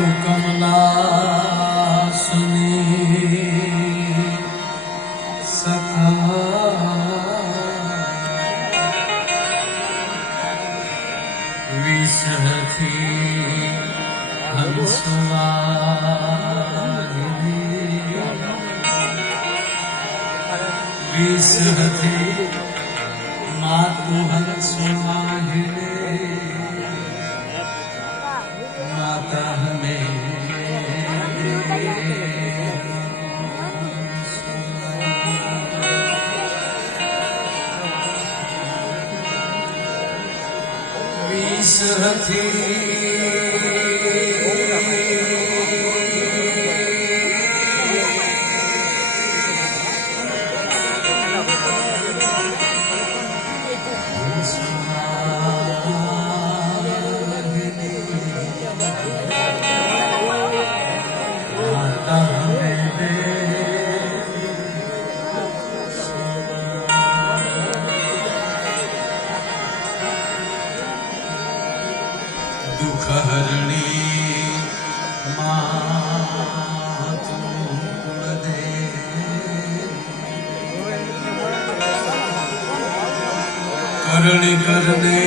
मातु कमला सुनी सखा विसहती हंसवाहिनी विसहती मातु हंसवाहिनी माता हमें विसहती दुख हरणी मातु दे करणी करने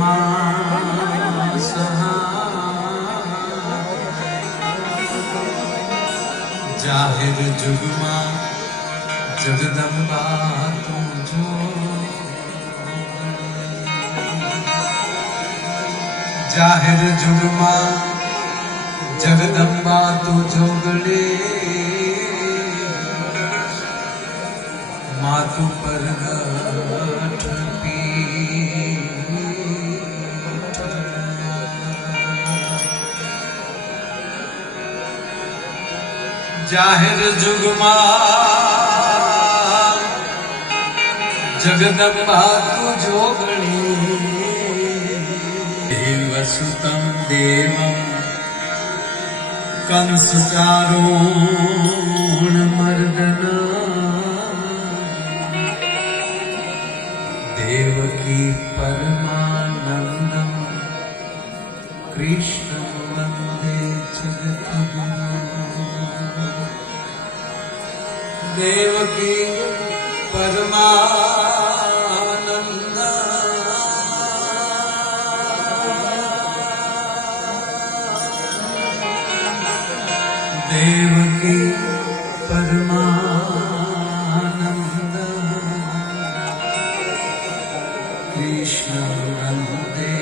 मां जाहिर जुगमा जगदम्बा तुझो जाहिर जुगमा जगदम्बा तू जोगले मातु परगट पीठ जाहिर जुगमा जगदम्बा तू जोगली वसुतं देवं कंसचारूणमर्दन देवकी परमानन्दं कृष्णं वन्दे जगद्गुरुं देवकी देवकी परमानंद कृष्ण वंदे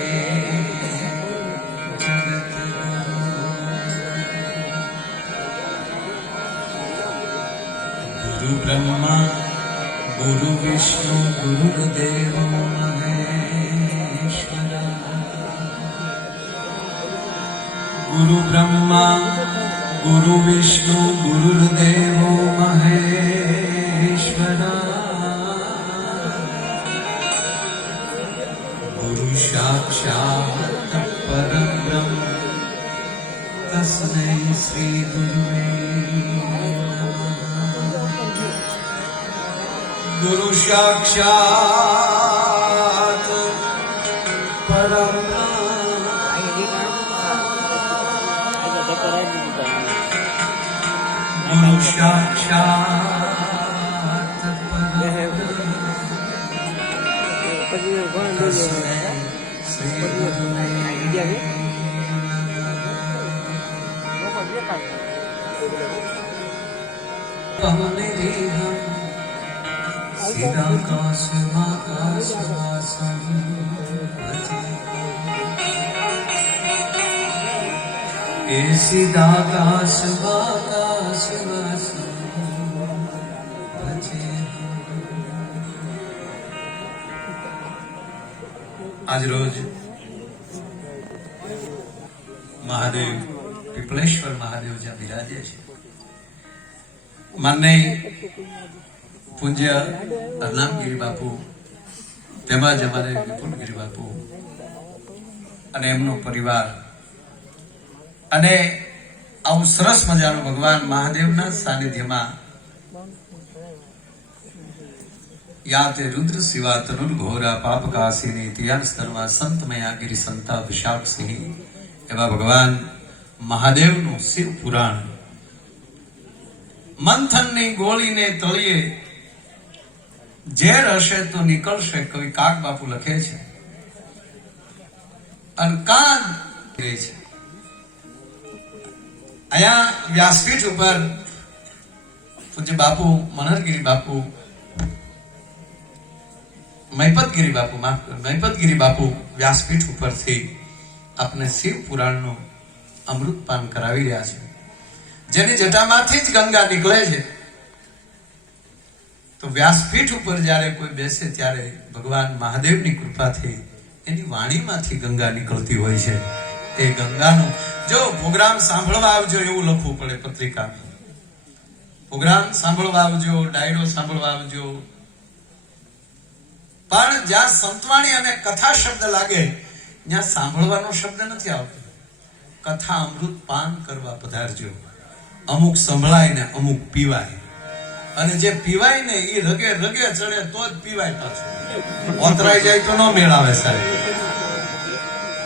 जगद्गुरु गुरु ब्रह्मा गुरु विष्णु गुरुदेव महेश्वरा गुरु ब्रह्मा गुरु विष्णु गुरुदेव महेश्वरा गुरु साक्षात् परं ब्रह्म तस्मै श्री गुरुवे नमः गुरु साक्षात् परं गुरु साक्षात् तस्मै श्री गुरुवे पवने हम सीताकाशमाकाशवासं भजे ए सीताकाशवाकाशवासं भजे आज रोज महादेव पिपलेश्वर महादेव ज्યાં બિરાજે છે માનનીય પૂજ્ય અરનામગીરી બાપુ તેમજ અમારે વિપુલગીરી બાપુ અને એમનો પરિવાર અને આવું સરસ મજાનું ભગવાન મહાદેવના સાનિધ્યમાં યાતે રુદ્ર શિવા તનુર ઘોરા પાપ કાસીની તિયાન સ્તરવા સંતમયા ગિરી સંતા વિશાક્ષિ. એવા ભગવાન મહાદેવનું શિવ પુરાણ મંથનની ગોળીને તળિયે ઝેર હશે તો નીકળશે, કવિ કાક બાપુ લખે છે. અને કાન છે અહીંયા વ્યાસપીઠ ઉપર પૂજ્ય બાપુ મનહરગીરી બાપુ, મહિપતગીરી બાપુ વ્યાસપીઠ ઉપરથી આપને શિવ પુરાણનું અમૃતપાન કરાવી રહ્યા છે. જેની જટામાંથી જ ગંગા નીકળે છે. તો વ્યાસપીઠ ઉપર જ્યારે કોઈ બેસે ત્યારે ભગવાન મહાદેવની કૃપાથી એની વાણીમાંથી ગંગા નીકળતી હોય છે. એ ગંગાનું જો પ્રોગ્રામ સાંભળવા આવજો એવું લખવું પડે પત્રિકામાં. પ્રોગ્રામ સાંભળવા આવજો, ડાયરો સાંભળવા આવજો. પણ જ્યાં સંતવાણી અને કથા શબ્દ લાગે ત્યાં સાંભળવાનો શબ્દ નથી આવતો. કથા અમૃત પાન કરવા પધારજો. અમુક સંભળાય ને અમુક પીવાય, અને જે પીવાય ને એ રગે રગે ચડે તો જ પીવાય પાછું. ઓતરાઈ જાય તો ન મેળાવે સાહેબ.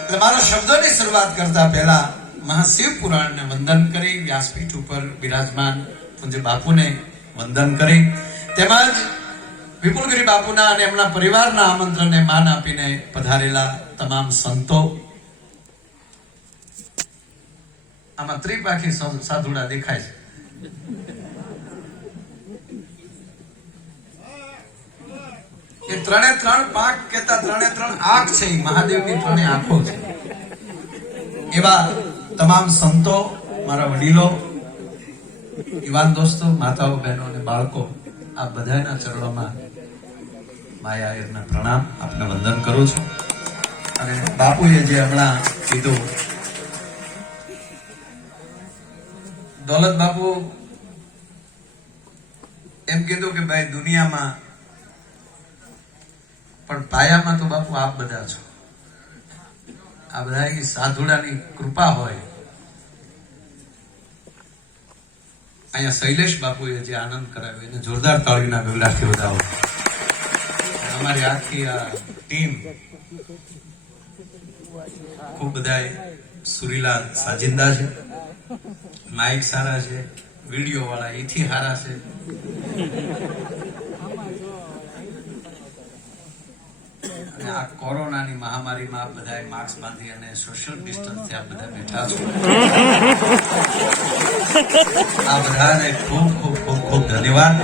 એટલે મારા શબ્દોની શરૂઆત કરતા પહેલા મહાશિવ પુરાણને વંદન કરી, વ્યાસપીઠ ઉપર બિરાજમાન પૂજ્ય બાપુને વંદન કરી, તેમજ વિપુલગીરી બાપુના અને એમના પરિવારના આમંત્રણને માન આપીને પધારેલા તમામ સંતો. આમાં ત્રિપાખી સાધુડા દેખાય છે. એ ત્રણે ત્રણ પાક કેતા ત્રણે ત્રણ આંખ છે, મહાદેવની ત્રણે આંખો છે. એવા તમામ સંતો, મારા વડીલો, યુવાન દોસ્તો, માતાઓ, બહેનો અને બાળકો, આ બધાના ચરણોમાં માયા એરના પ્રણામ, આપને વંદન કરું છું. અને બાપુએ જે હમણાં કીધું, દોલત બાપુ એમ કીધું કે ભાઈ દુનિયામાં પણ પાયામાં તો બાપુ આપ બધા છો. આ બધા સાધુડાની કૃપા હોય. અહીંયા શૈલેષ બાપુએ જે આનંદ કરાવ્યો એને જોરદાર તાળીના ગગડાથી વધાવો. અમારી આખી આ ટીમ ખૂબ બધા સુરીલા સાજિંદા છે, માઇક સારા છે, વિડીયો વાળા એથી સારા છે. અને આ કોરોનાની મહામારીમાં આપ બધાએ માસ્ક બાંધી અને સોશિયલ ડિસ્ટન્સથી આપ બધા બેઠા છો. આ બધાને ખૂબ ખૂબ ખૂબ ખૂબ ધન્યવાદ.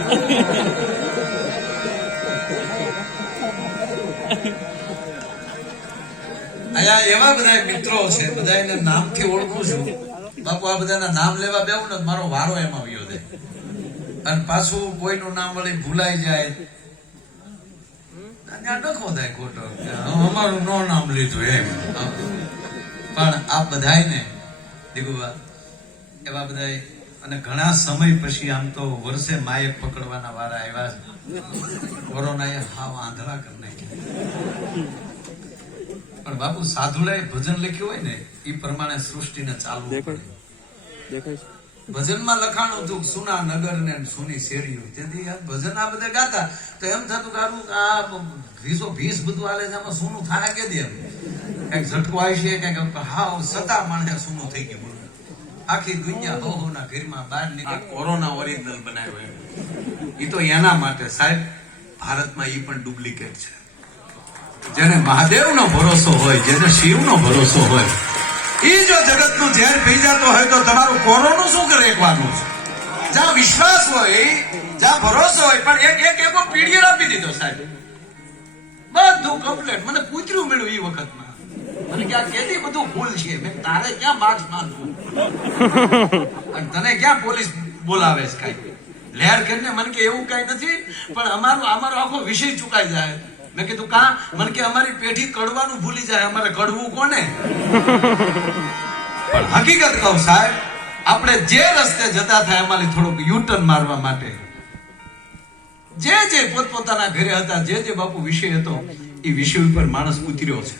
અહીંયા એવા બધા મિત્રો છે, બધા એને નામથી ઓળખું છું. બાપુ આ બધાના નામ લેવા બેવું ને મારો વારો એમાં આવ્યો છે. અને પાછું કોઈનું નામ વળી ભૂલાઈ જાય, ડખો થાય ખોટો, અમારું નો નામ લીધું એમ. પણ આ બધાને દીગુબા એવા બધા, અને ઘણા સમય પછી આમ તો વર્ષે માયક પકડવાના વારા આવ્યા છે. કોરોનાએ હાવ આંધળા કરી નાખ્યા. પણ બાપુ સાધુડાએ ભજન લખ્યું હોય ને એ પ્રમાણે સૃષ્ટિને ચાલવું પડે. ભજનમાં લખાણું હતું સુના નગર ને સુની શેરીઓ. તેથી ભજન આ બધા ગાતા તો એમ થતું કે આ ભીસ બધું હાલે છે, આમાં સોનું થાય કે દે કઈક ઝટકો આવી છે, કઈક હાવ સતા માણસે સોનું થઈ ગયું. આખી દુનિયા હો ના ઘરમાં બહાર નીકળી કોરોના ઓરિજિનલ બનાવ્યો. એ તો એના માટે સાહેબ, ભારતમાં એ પણ ડુપ્લિકેટ છે. જેને મહાદેવનો ભરોસો હોય, જેને શિવનો ભરોસો હોય, એ જો જગતનું ઝેર પી જતો હોય તો તમારું કોરોનું શું કરે એકવાનું છે. જ્યાં વિશ્વાસ હોય, જ્યાં ભરોસો હોય, પણ એક એકો પીડીઓ આપી દીધો સાહેબ, બધું કમ્પ્લીટ. મને પૂતર્યું મળ્યું એ વખતમાં, મને કે આ કેદી બધું ભૂલ છે. મેં તારે ક્યાં માર્ક્સ માંગવું અને તને ક્યાં પોલીસ બોલાવે છે કઈ લહેર કરીને. મને કે એવું કઈ નથી, પણ અમારો આખો વિષય ચુકાઈ જાય. મેં કીધું કા? મને કે અમારી પેઢી કડવાનું ભૂલી જાય, અમારે કડવું કોને. પણ હકીકત કહું સાહેબ, આપણે જે રસ્તે જતા થાય એમાંથી થોડુંક યુટર્ન મારવા માટે જે પોતપોતાના ઘરે હતા, જે બાપુ વિષય હતો એ વિષય ઉપર માણસ ઉતર્યો છે.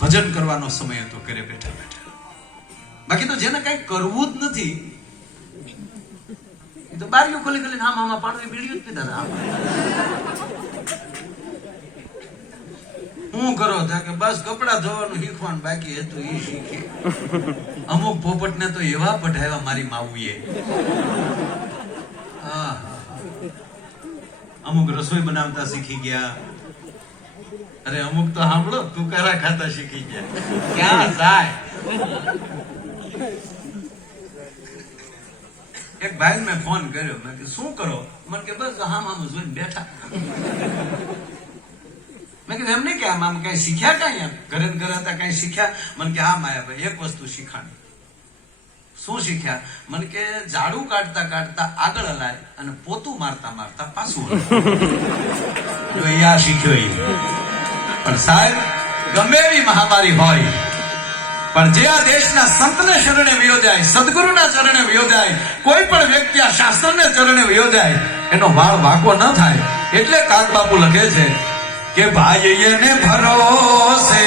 ભજન કરવાનો સમય હતો ઘરે બેઠા બેઠા. બાકી તો જેને કઈ કરવું જ નથી તો બારીઓ ખોલી ખોલીને આમાં પાડવી બીડીઓ જ પીતા હતા. હું કરો કે બસ કપડા ધોવાનું શીખવાનું બાકી હતું એ શીખે. અમુક પોપટને તો એવા પઢાવ્યા મારી માવુએ. અમુક રસોઈ બનાવતા શીખી ગયા. અરે અમુક તો સાંભળો તુકારા ખાતા શીખી ગયા. ક્યાં જાય? એક ભાઈ મેં ફોન કર્યો, મેં કીધું શું કરો? મને કે બસ હામ જોઈને બેઠા. મેં કીધું એમને કે આમ કઈ શીખ્યા કઈ? એમ ઘરે ઘરે હતા કઈ શીખ્યા? મને કે હા માયાભાઈ એક વસ્તુ શીખાણી. શું શીખ્યા? મને કે ઝાડુ કાઢતા કાઢતા આગળ હલાય અને પોતું મારતા મારતા પાછું હલાય. શીખ્યો એ. પણ સાહેબ ગમે એવી મહામારી હોય પણ જે આ દેશના સંતને શરણે વયો જાય, સદગુરુના ચરણે વયો જાય, કોઈ પણ વ્યક્તિ આ શાસ્ત્રને ચરણે વયો જાય એનો વાળ વાંકો ન થાય. એટલે કાગ બાપુ લખે છે કે ભાઈ એને ભરોસે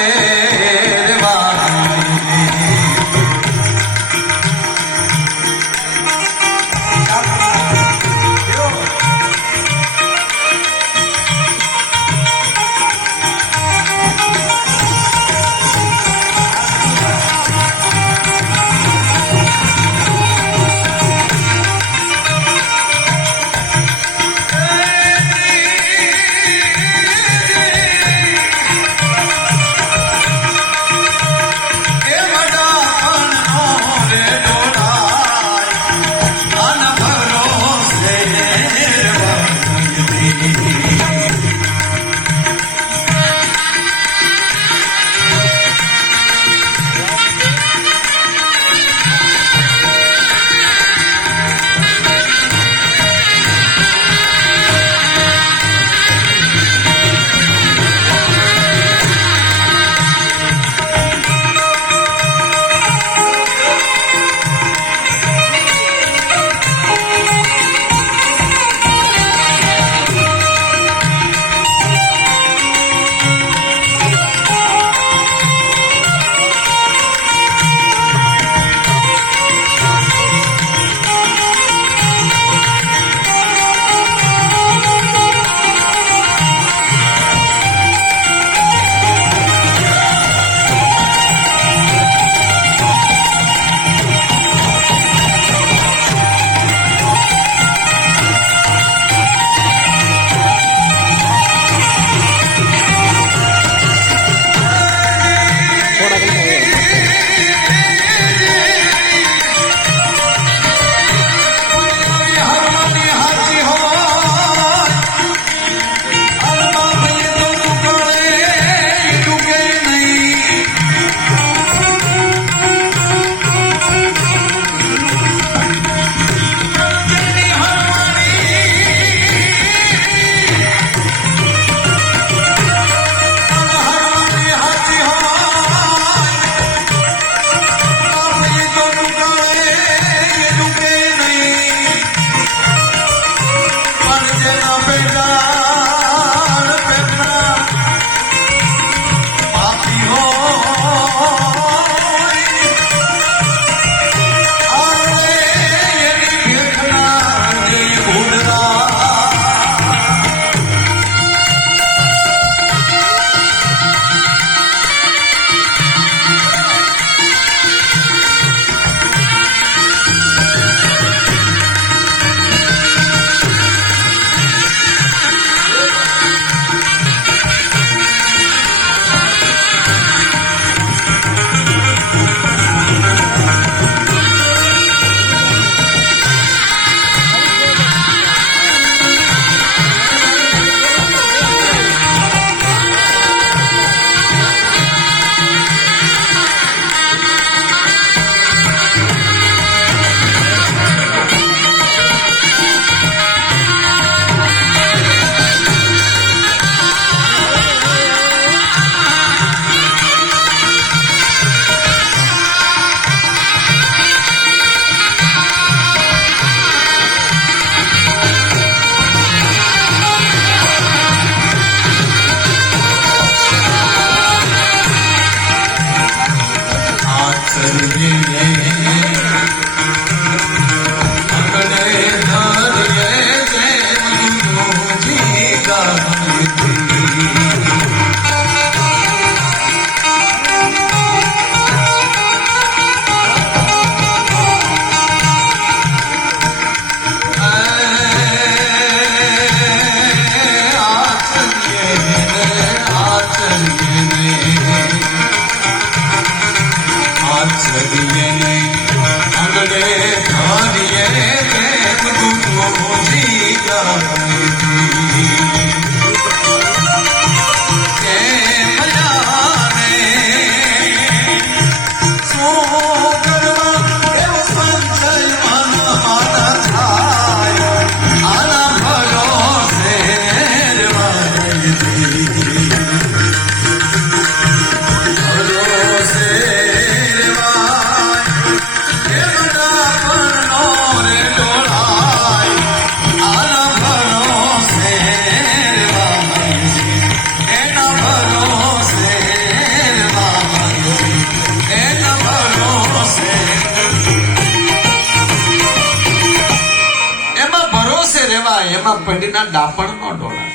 એમાં પડીના ડાપણ નો ડોળા.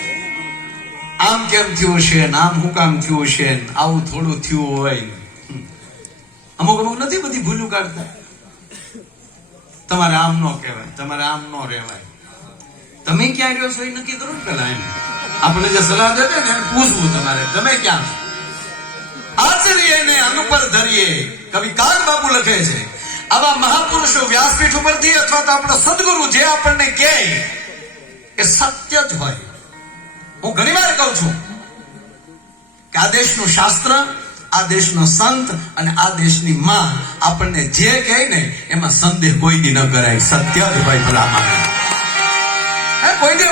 આમ કેમ થયું છે ને આમ હું કામ થયું છે ને આવું થોડું થયું હોય. અમુક નથી બધી ભૂલું કાઢતા. તમારે આમ નો કહેવાય, તમારે આમ નો રહેવાય. તમે ક્યાં રહ્યો છો એ નક્કી કરો ને પેલા. એમ આપણે જે સલાહ દે ને એને પૂછવું તમારે તમે ક્યાં છો. આચરીએ ને અંગ પર ધરીએ. કવિ કાગ બાપુ લખે છે આવા મહાપુરુષો વ્યાસપીઠ ઉપરથી અથવા તો આપણા સદગુરુ જે આપણને કહે એ સત્ય જ હોય. હું ઘણી વાર કહું છું કે આ દેશનું શાસ્ત્ર, આ દેશનો સંત અને આ દેશની માં આપણને જે કહે ને એમાં સંદેહ કોઈ દી ન કરાય. સત્ય જ હોય ભલામાં. કોઈ દી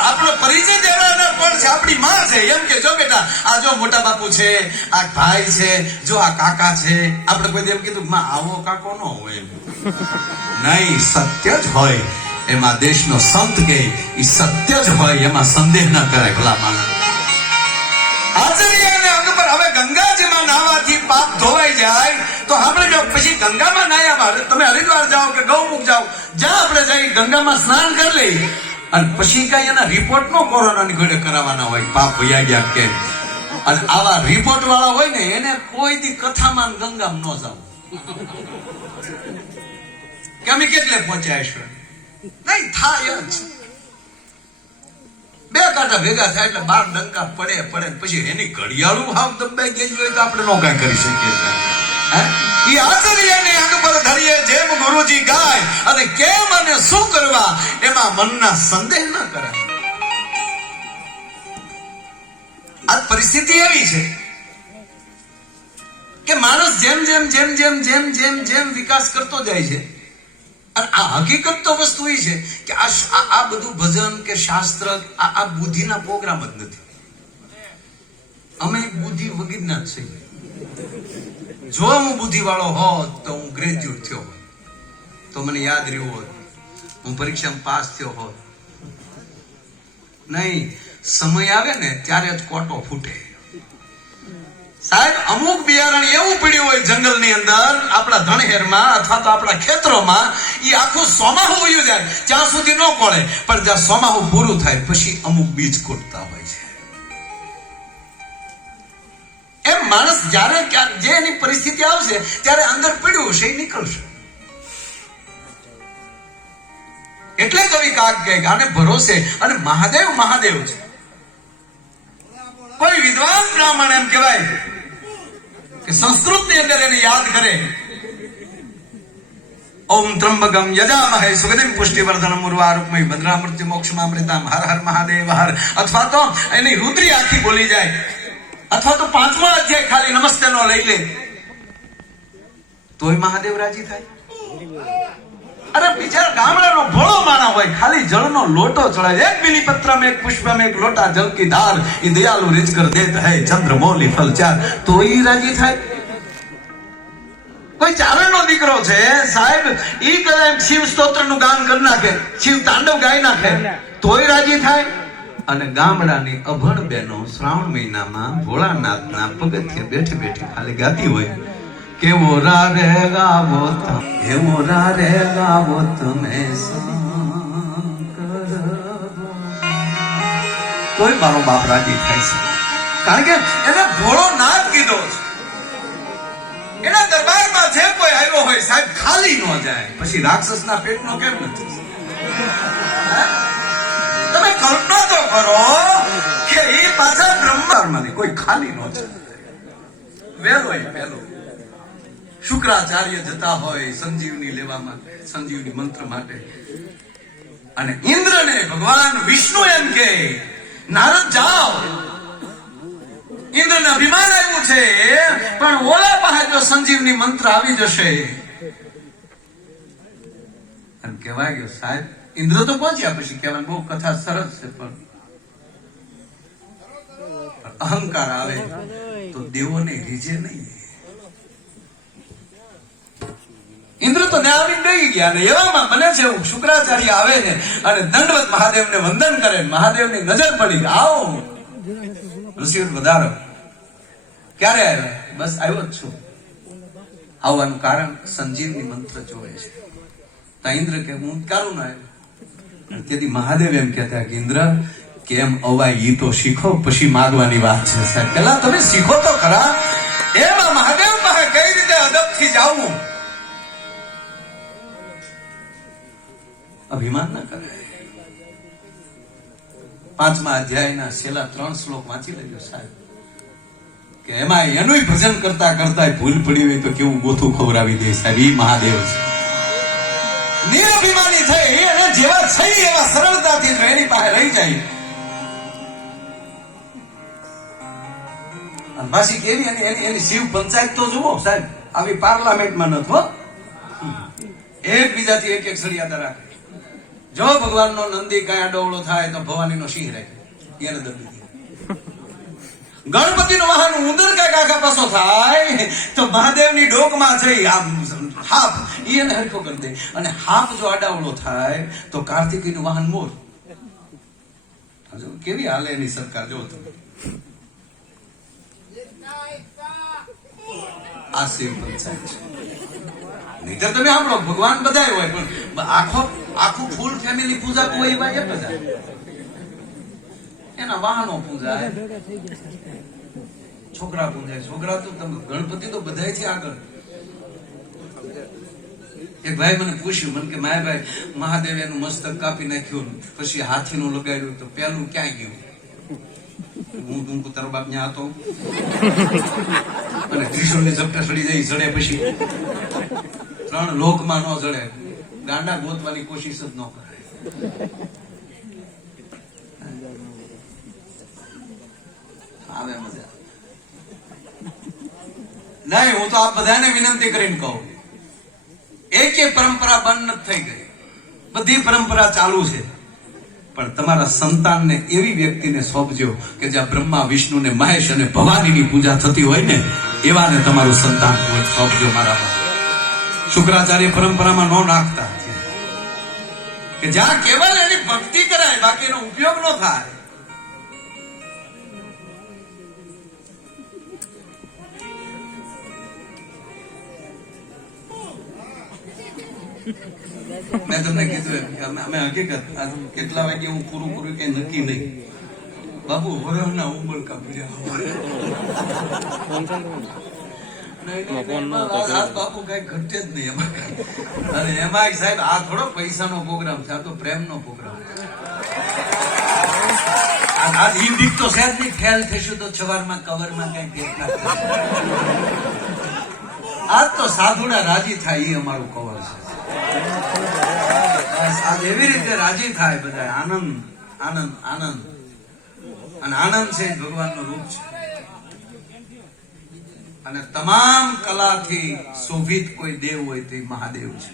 આપણો પરિચય દેવાના કોણ છે? આપણી માં છે. એમ કે જો બેટા આ જો મોટા બાપુ છે, આ ભાઈ છે, જો આ કાકા છે. આપણે કોઈ દી એમ કીધું માં આવો કાકો ન હોય. નહીં, સત્ય જ હોય. એમાં દેશનો સંત કે એ સત્ય જ હોય, એમાં સંદેહ ન કરાય ભલામાં. આચર્ય અને અંગ પર. હવે ગંગાજીમાં નાહવાથી પાપ ધોવાઈ જાય તો આપણે જો પછી ગંગામાં નાહ્યા, તમે હરિદ્વાર જાઓ કે ગૌમુખ જાઓ, જ્યાં આપણે જઈ ગંગામાં સ્નાન કરી લઈ અને પછી કઈ એના રિપોર્ટ નો કોરોનાની ઘોડે કરાવવાના હોય પાપ વયા ગયા કે. અને આવા રિપોર્ટ વાળા હોય ને એને કોઈ દી કથામાં ગંગામાં ન જાવ કે અમે કેટલે પહોંચ્યા છે. નહીં થાય જ. બે કાંટા ભેગા થાય એટલે 12 ડંકા પડે પછી એની ઘડિયાળું હાવ દબાઈ ગઈ હોય તો આપણે નો કઈ કરી શકીએ. ઈ આચર્યને અંગ પર ધરીએ જેમ ગુરુજી ગાય અને કેમ અને શું કરવા એમાં મનના સંદેહ ન કરાય. આ પરિસ્થિતિ એવી છે કે માણસ જેમ જેમ જેમ જેમ જેમ જેમ જેમ વિકાસ કરતો જાય છે. અને આ હકીકત તો વસ્તુ એ છે કે આ બધું ભજન કે શાસ્ત્ર આ બુદ્ધિના પ્રોગ્રામ જ નથી. અમે બુદ્ધિ વગરના જ છીએ. જો હું બુદ્ધિ વાળો હોત તો હું ગ્રેજ્યુએટ થયો હોત, તો મને યાદ રહ્યું હોત, હું પરીક્ષામાં પાસ થયો હોત. નહીં, સમય આવે ને ત્યારે જ કોટો ફૂટે. સાહેબ અમુક બિયારણ એવું પડ્યું હોય જંગલની અંદર, આપણા ધણહેરમાં અથવા તો આપણા ખેતરોમાં, એ આખું સોમાહું વયું જાય ત્યાં સુધી ન કોળે, પણ જ્યાં સોમાહું પૂરું થાય પછી અમુક બીજ કોટતા હોય છે. એમ માણસ જયારે જે એની પરિસ્થિતિ આવશે ત્યારે અંદર પડ્યું છે એ નીકળશે. એટલે કવિ કાગ કહે આને ભરોસે. અને મહાદેવ મહાદેવ છે. કોઈ વિદ્વાન બ્રાહ્મણ એમ કહેવાય કે સંસ્કૃત ની અંદર એને યાદ કરે ઓમ ત્રંબકમ યજામહે સુગંધિમ પુષ્ટિવર્ધનમ ઉર્વારુકમય ભદ્રામૃત્યુ મોક્ષમામૃતમ હર હર મહાદેવ હર. અથવા તો એની રુદ્રી આખી બોલી જાય, અથવા તો 5મો અધ્યાય ખાલી નમસ્તે નો લઈ લે તોય મહાદેવ રાજી થાય. અરે બિચારા ગામડાનો ભોળો માણા હોય, ખાલી જળનો લોટો ચડાય, એક બિલીપત્રમ એક પુષ્પમ એક લોટા જલ કી ધાર, ઈ દયાલુ રીચ કર દેત હૈ ચંદ્રમૌલી ફલ ચાર, તોય રાજી થાય. કોઈ ચારણનો દીકરો છે સાહેબ, ઈ કદાચ શિવ સ્તોત્રનું ગાન કરી નાખે, શિવ તાંડવ ગાઈ નાખે તોય રાજી થાય. અને ગામડાની અભણ બહેનો શ્રાવણ મહિનામાં ભોળાનાથના પગથિયે બેઠી બેઠી ખાલી ગાતી હોય કેવો રા રે ગાવો કેવો રા રે ગાવો તમે તોય મારો બાપ રાજી થાય છે. કારણ કે એને ભોળો નાથ કીધો છે. એના દરબારમાં જે કોઈ આવ્યો હોય સાહેબ ખાલી ન જાય. પછી રાક્ષસના પેટનો કેમ નથી? તમે કલ્પના તો કરો કે એ પાછા બ્રહ્માંડમાંથી કોઈ ખાલી ન જાય. વેલો શુક્રાચાર્ય જતા હોય સંજીવની લેવા માટે, સંજીવની મંત્ર માટે, અને ઇન્દ્રને ભગવાન વિષ્ણુ એમ કે નારદ જાઓ, ઇન્દ્રને અભિમાન આવ્યું છે પણ ઓલા પાસે જો સંજીવની મંત્ર આવી જશે. એમ કહેવાય ગયો સાહેબ ઇન્દ્ર તો પહોંચ્યા. પછી કહેવાય બહુ કથા સરસ છે, પણ અહંકાર આવે તો દેવોને રીજે નહીં. ઇન્દ્ર તો ત્યાં આવીને ડગી ગયા ને એવામાં બને છે એવું શુક્રાચાર્ય આવે ને અને દંડવત મહાદેવને વંદન કરે. મહાદેવની નજર પડી, આવો ઋષિ વધારો. ક્યારે આવ્યા? બસ આવ્યો જ છું. આવવાનું કારણ સંજીવની મંત્ર જોવે છે. તો ઇન્દ્ર કે હું કારું ના આવ્યો. તેથી મહાદેવ એમ કહેતા કે ઇન્દ્ર કેમ અવાય ઈ તો શીખો, પછી માગવાની વાત છે. સાહેબ પેલા તમે શીખો તો ખરા. એમાં મહાદેવ પાસે કઈ રીતે અદબથી જાવું? અભિમાન ન કરે. 5મા અધ્યાયના છેલ્લા 3 શ્લોક વાંચી લેજો સાહેબ. કે એમાં એનું ભજન કરતા કરતા ભૂલ પડી હોય તો કેવું ગોથું ખવડાવી દે સાહેબ. ઈ મહાદેવ છે. નિરભિમાની થઈ અને જેવા થઈ એવા સરળતાથી જો એની પાસે રહી જાય. પાછી કેવી એની શિવ પંચાયત તો જુઓ સાહેબ. આવી પાર્લામેન્ટમાં ન થો. એકબીજાથી એક સળિયાતા રાખે. જો ભગવાનનો નંદી કઈ અડોવડો થાય તો ભવાનીનો સિંહ રાખે, એને દબી દે. ગણપતિનું વાહન ઉંદર કઈક આગા પાછો થાય તો મહાદેવની ડોકમાં જઈ આમ હાપ એને હરખો કરી દે. અને હાપ જો અડાવડો થાય તો કાર્તિકીનું વાહન મોર. કેવી હાલે એની સરકાર જો તમે. આ શિવ પંચાયત છે. નહીતર તમે સાંભળો ભગવાન બધા હોય પણ આખું ફૂલ ફેમિલી પૂજા કોઈ એવા એક જ એના વાહનો પૂજાય, છોકરા પૂજાય. છોકરા તો તમે ગણપતિ તો બધા છે આગળ. એક ભાઈ મને પૂછ્યું, મને કે માયાભાઈ મહાદેવ એનું મસ્તક કાપી નાખ્યું પછી હાથીનું લગાડ્યું તો પેલું ક્યાં ગયું? હું તારો બાપ ત્યાં હતો અને ત્રિશુળની ઝપટા સડી જાય જડે પછી 3 લોકમાં ન જડે. ગાંડા ગોતવાની કોશિશ જ ન કરાય. આવે મજા નહીં. હું તો આપ બધાને વિનંતી કરીને કહું, એક પરંપરા બંધ નથી થઈ ગઈ. બધી પરંપરા ચાલુ છે. પણ તમારા સંતાનને એવી વ્યક્તિને સોંપજો કે જ્યાં બ્રહ્મા વિષ્ણુ ને મહેશ અને ભવાનીની પૂજા થતી હોય ને એવાને તમારું સંતાન સોંપજો. મારા શુક્રાચાર્ય પરંપરામાં ન નાખતા કે જ્યાં કેવલ એની ભક્તિ કરાય બાકી એનો ઉપયોગ ન થાય. મેં તમને કીધું અમે હકીકત કેટલા વાગે હું પૂરું કઈ નક્કી નહીં. બાબુ વરના ઉંબળકા ભર્યા બાપુ કઈ ઘટે જ નહીં એમાં. અને એમાં સાહેબ આ થોડો પૈસાનો પ્રોગ્રામ છે, આ તો પ્રેમનો પ્રોગ્રામ. આજ ઈ બીક તો સહેજ નહીં ફેલ થઈશું તો સવારમાં કવરમાં કઈ ભેટ ના. આજ તો સાધુડા રાજી થાય એ અમારું કવર છે. આજ એવી રીતે રાજી થાય બધા. આનંદ આનંદ આનંદ. અને આનંદ છે ભગવાનનું રૂપ છે. અને તમામ કલાથી શોભિત કોઈ દેવ હોય તે મહાદેવ છે.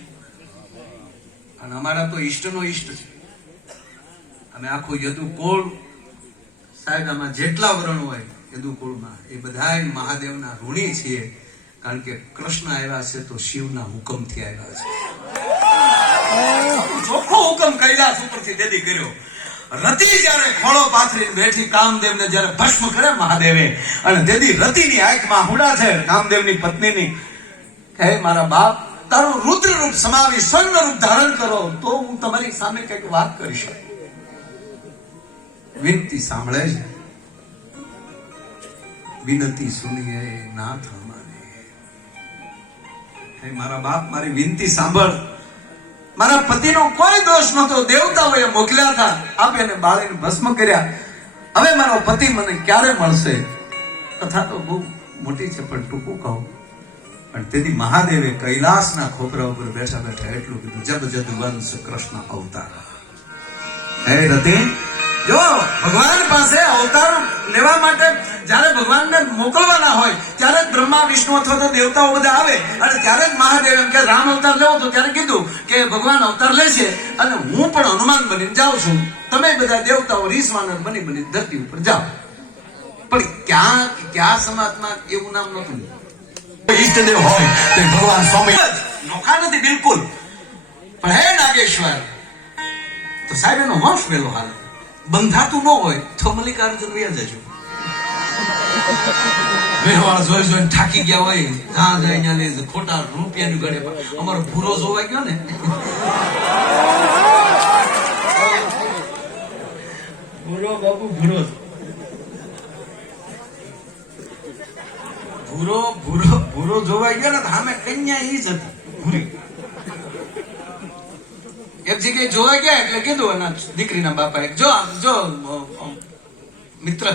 અને અમારા તો ઈષ્ટનો ઈષ્ટ છે. અમે આખું યદુકુળ સાહેબ આમાં જેટલા વર્ણ હોય યદુકુળમાં એ બધા મહાદેવના ઋણી છીએ. કારણ કે કૃષ્ણ આવ્યા છે તો શિવના હુકમથી આવ્યા છે. ચોખ્ખો હુકમ કૈલાસ ઉપરથી દેદી કર્યો. રતિ જયારે ખોળો પાથરી બેઠી કામદેવને જયારે ભસ્મ કરે મહાદેવે અને દેદી રતિની આંખમાં હુડા છે કામદેવની પત્નીની, હે મારા બાપ તારું રુદ્ર રૂપ સમાવી સ્વર્ણ રૂપ ધારણ કરો તો હું તમારી સામે કઈક વાત કરી શકું. વિનતી સાંભળે છે. વિનતી સુનીએ નાથ હમારે. હે મારા બાપ મારી વિનતી સાંભળ. મારા પતિનો કોઈ દોષ નતો. દેવતાઓએ મોકલ્યા હતા, આપે એને બાળીને ભસ્મ કર્યા. હવે મારો પતિ મને ક્યારે મળશે? કથા તો બહુ મોટી છે પણ ટૂંકું કહું. પણ તેથી મહાદેવે કૈલાસના ખોપરા ઉપર બેઠા બેઠા એટલું કીધું, જબ જદુવંશ કૃષ્ણ અવતાર. હે રતિ, જો ભગવાન પાસે અવતાર લેવા માટે જયારે ભગવાનને મોકલવાના હોય ત્યારે જ બ્રહ્મા વિષ્ણુ અથવા તો દેવતાઓ બધા આવે. અને ત્યારે જ મહાદેવ એમ કે રામ અવતાર લેવો તો ત્યારે કીધું કે ભગવાન અવતાર લેશે અને હું પણ હનુમાન બનીને જાઉં છું. તમે બધા દેવતાઓ રીસ વાનર બની ધરતી ઉપર જાઓ. પણ ક્યાં સમાજમાં એવું નામ નહોતું. ઈષ્ટદેવ હોય તે ભગવાન સ્વામી નોખા નથી બિલકુલ. પણ હે નાગેશ્વર, તો સાહેબ એનો વંશ વેલો હાલ બંધાતું ન હોય તો મલ્લિકાર્જુન વ્યા જજો. વેવાળ જોઈને થાકી ગયા હોય, જ્યાં જાય ત્યાં લે ખોટા રૂપિયાની ગળે. અમારો ભૂરો જોવા ગયો ને, ભૂરો બાપુ ભૂરો ભૂરો ભૂરો ભૂરો જોવા ગયો ને, સામે કન્યા ઈ જ હતી ભૂરી. એક જગ્યાએ જોવા ગયા એટલે કીધું એના દીકરીના બાપા, જો મિત્ર,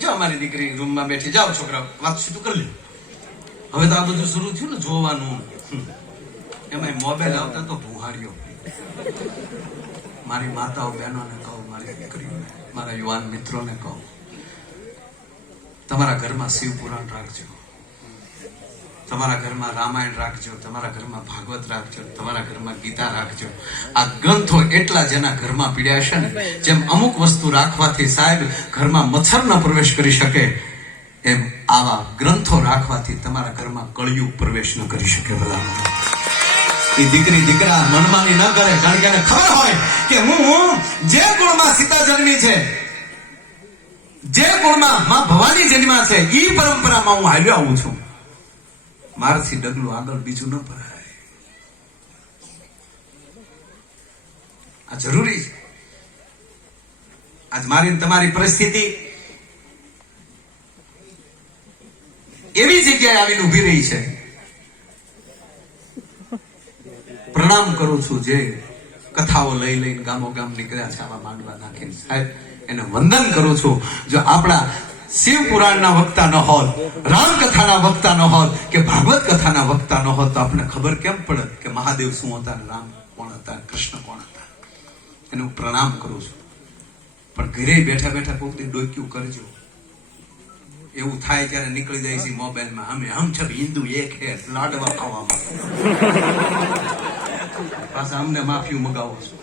જો અમારી દીકરી રૂમમાં બેઠી, જાઓ છોકરા વાત સીધું કરી લે. હવે તો આ બધું શરૂ થયું ને જોવાનું. એમાં મોબાઈલ આવતા તો ભૂહાડ્યો. મારી માતાઓ બહેનોને કહું, મારી દીકરીઓને, મારા યુવાન મિત્રોને કહું, તમારા ઘરમાં શિવ પુરાણ રાખજો, તમારા ઘરમાં રામાયણ રાખજો, તમારા ઘરમાં ભાગવત રાખજો, તમારા ઘરમાં ગીતા રાખજો. આ ગ્રંથો એટલા જેના ઘરમાં પીડ્યા છે ને, જેમ અમુક વસ્તુ રાખવાથી સાહેબ ઘરમાં મચ્છર ન પ્રવેશ કરી શકે, એમ આવા ગ્રંથો રાખવાથી તમારા ઘરમાં કળિયુગ પ્રવેશ ન કરી શકે. બધા એ દીકરી દીકરા મનમાની ન કરે, કારણ કે એને ખબર હોય કે હું જે કુળમાં સીતા જન્મી છે, જે કુળમાં માં ભવાની જન્મા છે, એ પરંપરામાં હું હાલ્યો આવું છું. મારથી ડગલું આગળ બીજું ન ભરાય. આ જરૂરી છે. આજ મારી તમારી પરિસ્થિતિ એવી જગ્યાએ આવીને ઉભી રહી છે. પ્રણામ કરું છું જે કથાઓ લઈ લઈને ગામો ગામ નીકળ્યા છે, આવા માંડવા નાખીને. સાહેબ એને વંદન કરું છું. જો આપણા શિવ પુરાણના વક્તા ન હોત, રામ કથાના વક્તા ન હોત, કે ભાગવત કથાના વક્તા ન હોત, તો આપણે ખબર કેમ પડે કે મહાદેવ શું હતા, રામ કોણ હતા, કૃષ્ણ કોણ હતા. એને હું પ્રણામ કરું છું. પણ ઘરે બેઠા બેઠા કોઈક દી ડોક્યું કરજો. એવું થાય ત્યારે નીકળી જાય છે મોબાઈલમાં, હમ છબ હિન્દુ એક હે, લાડવા ખાવામાં. પાછા અમને માફી મગાવો છો.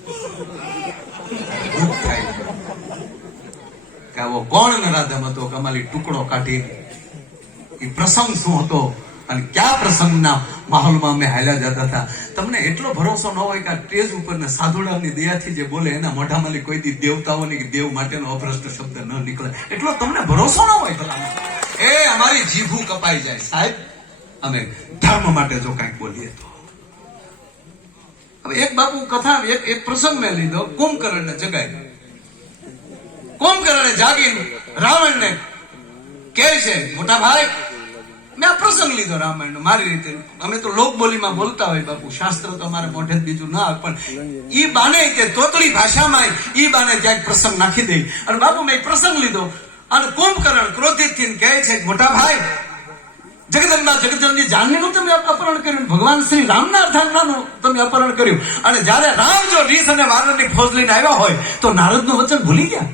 દુઃખ થાય છે કે આવો કોણ નરાધમ હતો કે અમારી ટુકડો કાઢી. એ પ્રસંગ શું હતો અને કયા પ્રસંગના માહોલમાં અમે હાલ્યા જતા હતા. તમને એટલો ભરોસો ન હોય કે આ સ્ટેજ ઉપર ને સાધુડાની દયાથી જે બોલે એના મોઢામાં કોઈ દી દેવતાઓની કે દેવ માટેનો અભ્રષ્ટ શબ્દ ન નીકળે, એટલો તમને ભરોસો ન હોય. એ અમારી જીભું કપાઈ જાય સાહેબ અમે ધર્મ માટે જો કંઈક બોલીએ તો. હવે એક બાપુ કથા, એક પ્રસંગ મેં લીધો, કુંભકર્ણ ને જગાય. કુંભકર્ણે જાગીને રાવણને કહે છે, મોટા ભાઈ, મેં આ પ્રસંગ લીધો રામાયણનો મારી રીતે. અમે તો લોક બોલીમાં બોલતા હોય બાપુ, શાસ્ત્ર તો અમારે મોઢે બીજું ના આવે, પણ ઈ બાને તે તોતળી ભાષામાં ઈ બાને ત્યાં પ્રસંગ નાખી દઈ. અને બાપુ મેં પ્રસંગ લીધો અને કુંભકર્ણ ક્રોધિત થઈને કહે છે, મોટા ભાઈ, જગદંબા જગદંબની જાનનીનું તમે અપહરણ કર્યું, ભગવાન શ્રી રામના અર્ધાંગનાનું તમે અપહરણ કર્યું. અને જયારે રામ જો રીસ અને વાનરની ફોજ લઈને આવ્યા હોય તો નારદનું વચન ભૂલી ગયા,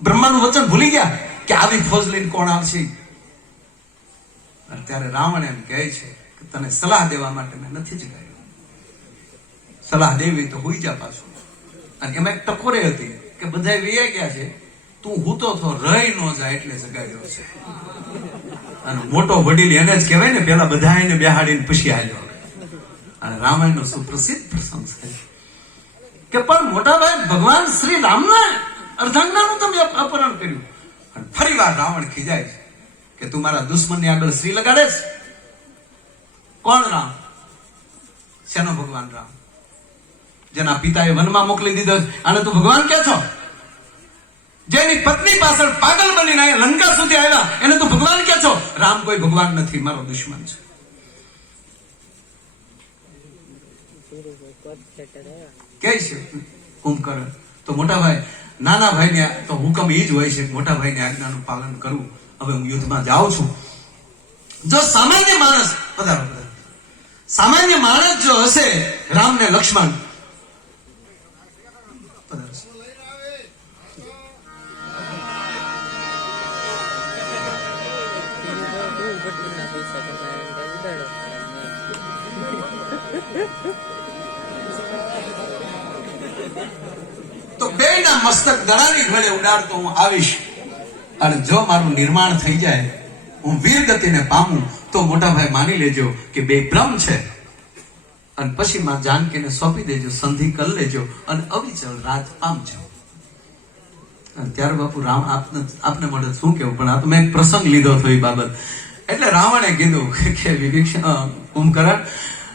બ્રહ્માનું વચન ભૂલી ગયા કે આવી ફોજ લઈને કોણ આવશે. ત્યારે રાવણ એમ કહે છે કે તને સલાહ દેવા માટે મેં નથી જ ગાયો, સલાહ દેવી તો હોઈ જા પાછું. અને એમાં એક ટકોરે હતી કે બધા વૈયા ગયા છે, તું હૂતો તો રહી ન જાય એટલે જગાડ્યો છે. અને મોટો વડીલ એને જ કહેવાય ને, પેલા બધા એને બેહાડીને પછી આવ્યો. અને રામાયણનો સુપ્રસિદ્ધ પ્રસંગ છે કે પણ મોટા ભાઈ, ભગવાન શ્રી રામના અર્ધાંગનાનું તમે અપહરણ કર્યું. અને ફરી વાર રાવણ ખીજાય છે કે તું મારા દુશ્મનની આગળ શ્રી લગાડે છે. કોણ રામ? શેનો ભગવાન રામ? જેના પિતાએ વનમાં મોકલી દીધો, અને તું ભગવાન કે છો? જેની પત્ની પાછળ પાગલ બનીને લંકા સુધી આવ્યા, એને તું ભગવાન કે છો? રામ કોઈ ભગવાન નથી, મારો દુશ્મન છે. કે છે કુંભકર્ણ. તો મોટા ભાઈ, નાના ભાઈને તો હુકમ એ જ હોય છે, મોટા ભાઈની આજ્ઞાનું પાલન કરવું. હવે હું યુદ્ધમાં જાઉં છું. જો સામાન્ય માણસ, સામાન્ય માણસ જો હશે, રામ ને લક્ષ્મણ, તો બેના મસ્તક દડાની ઘડે ઉડાડતો હું આવીશ. અને જો મારું નિર્માણ થઈ જાય, હું વીર ગતિને પામું, તો મોટા ભાઈ માની લેજો કે બે બ્રહ્મ છે. અને પછી માં જાનકીને સોંપી દેજો, સંધિ કરી લેજો અને અવિચલ રાજ પામજો. અને ત્યાર બાપુ રામ આપને માટે શું કેવું, પણ આ તો મેં એક પ્રસંગ લીધો હતો એ બાબત. એટલે રાવણે કીધું કે વિભીષણ, કુંભકર્ણ,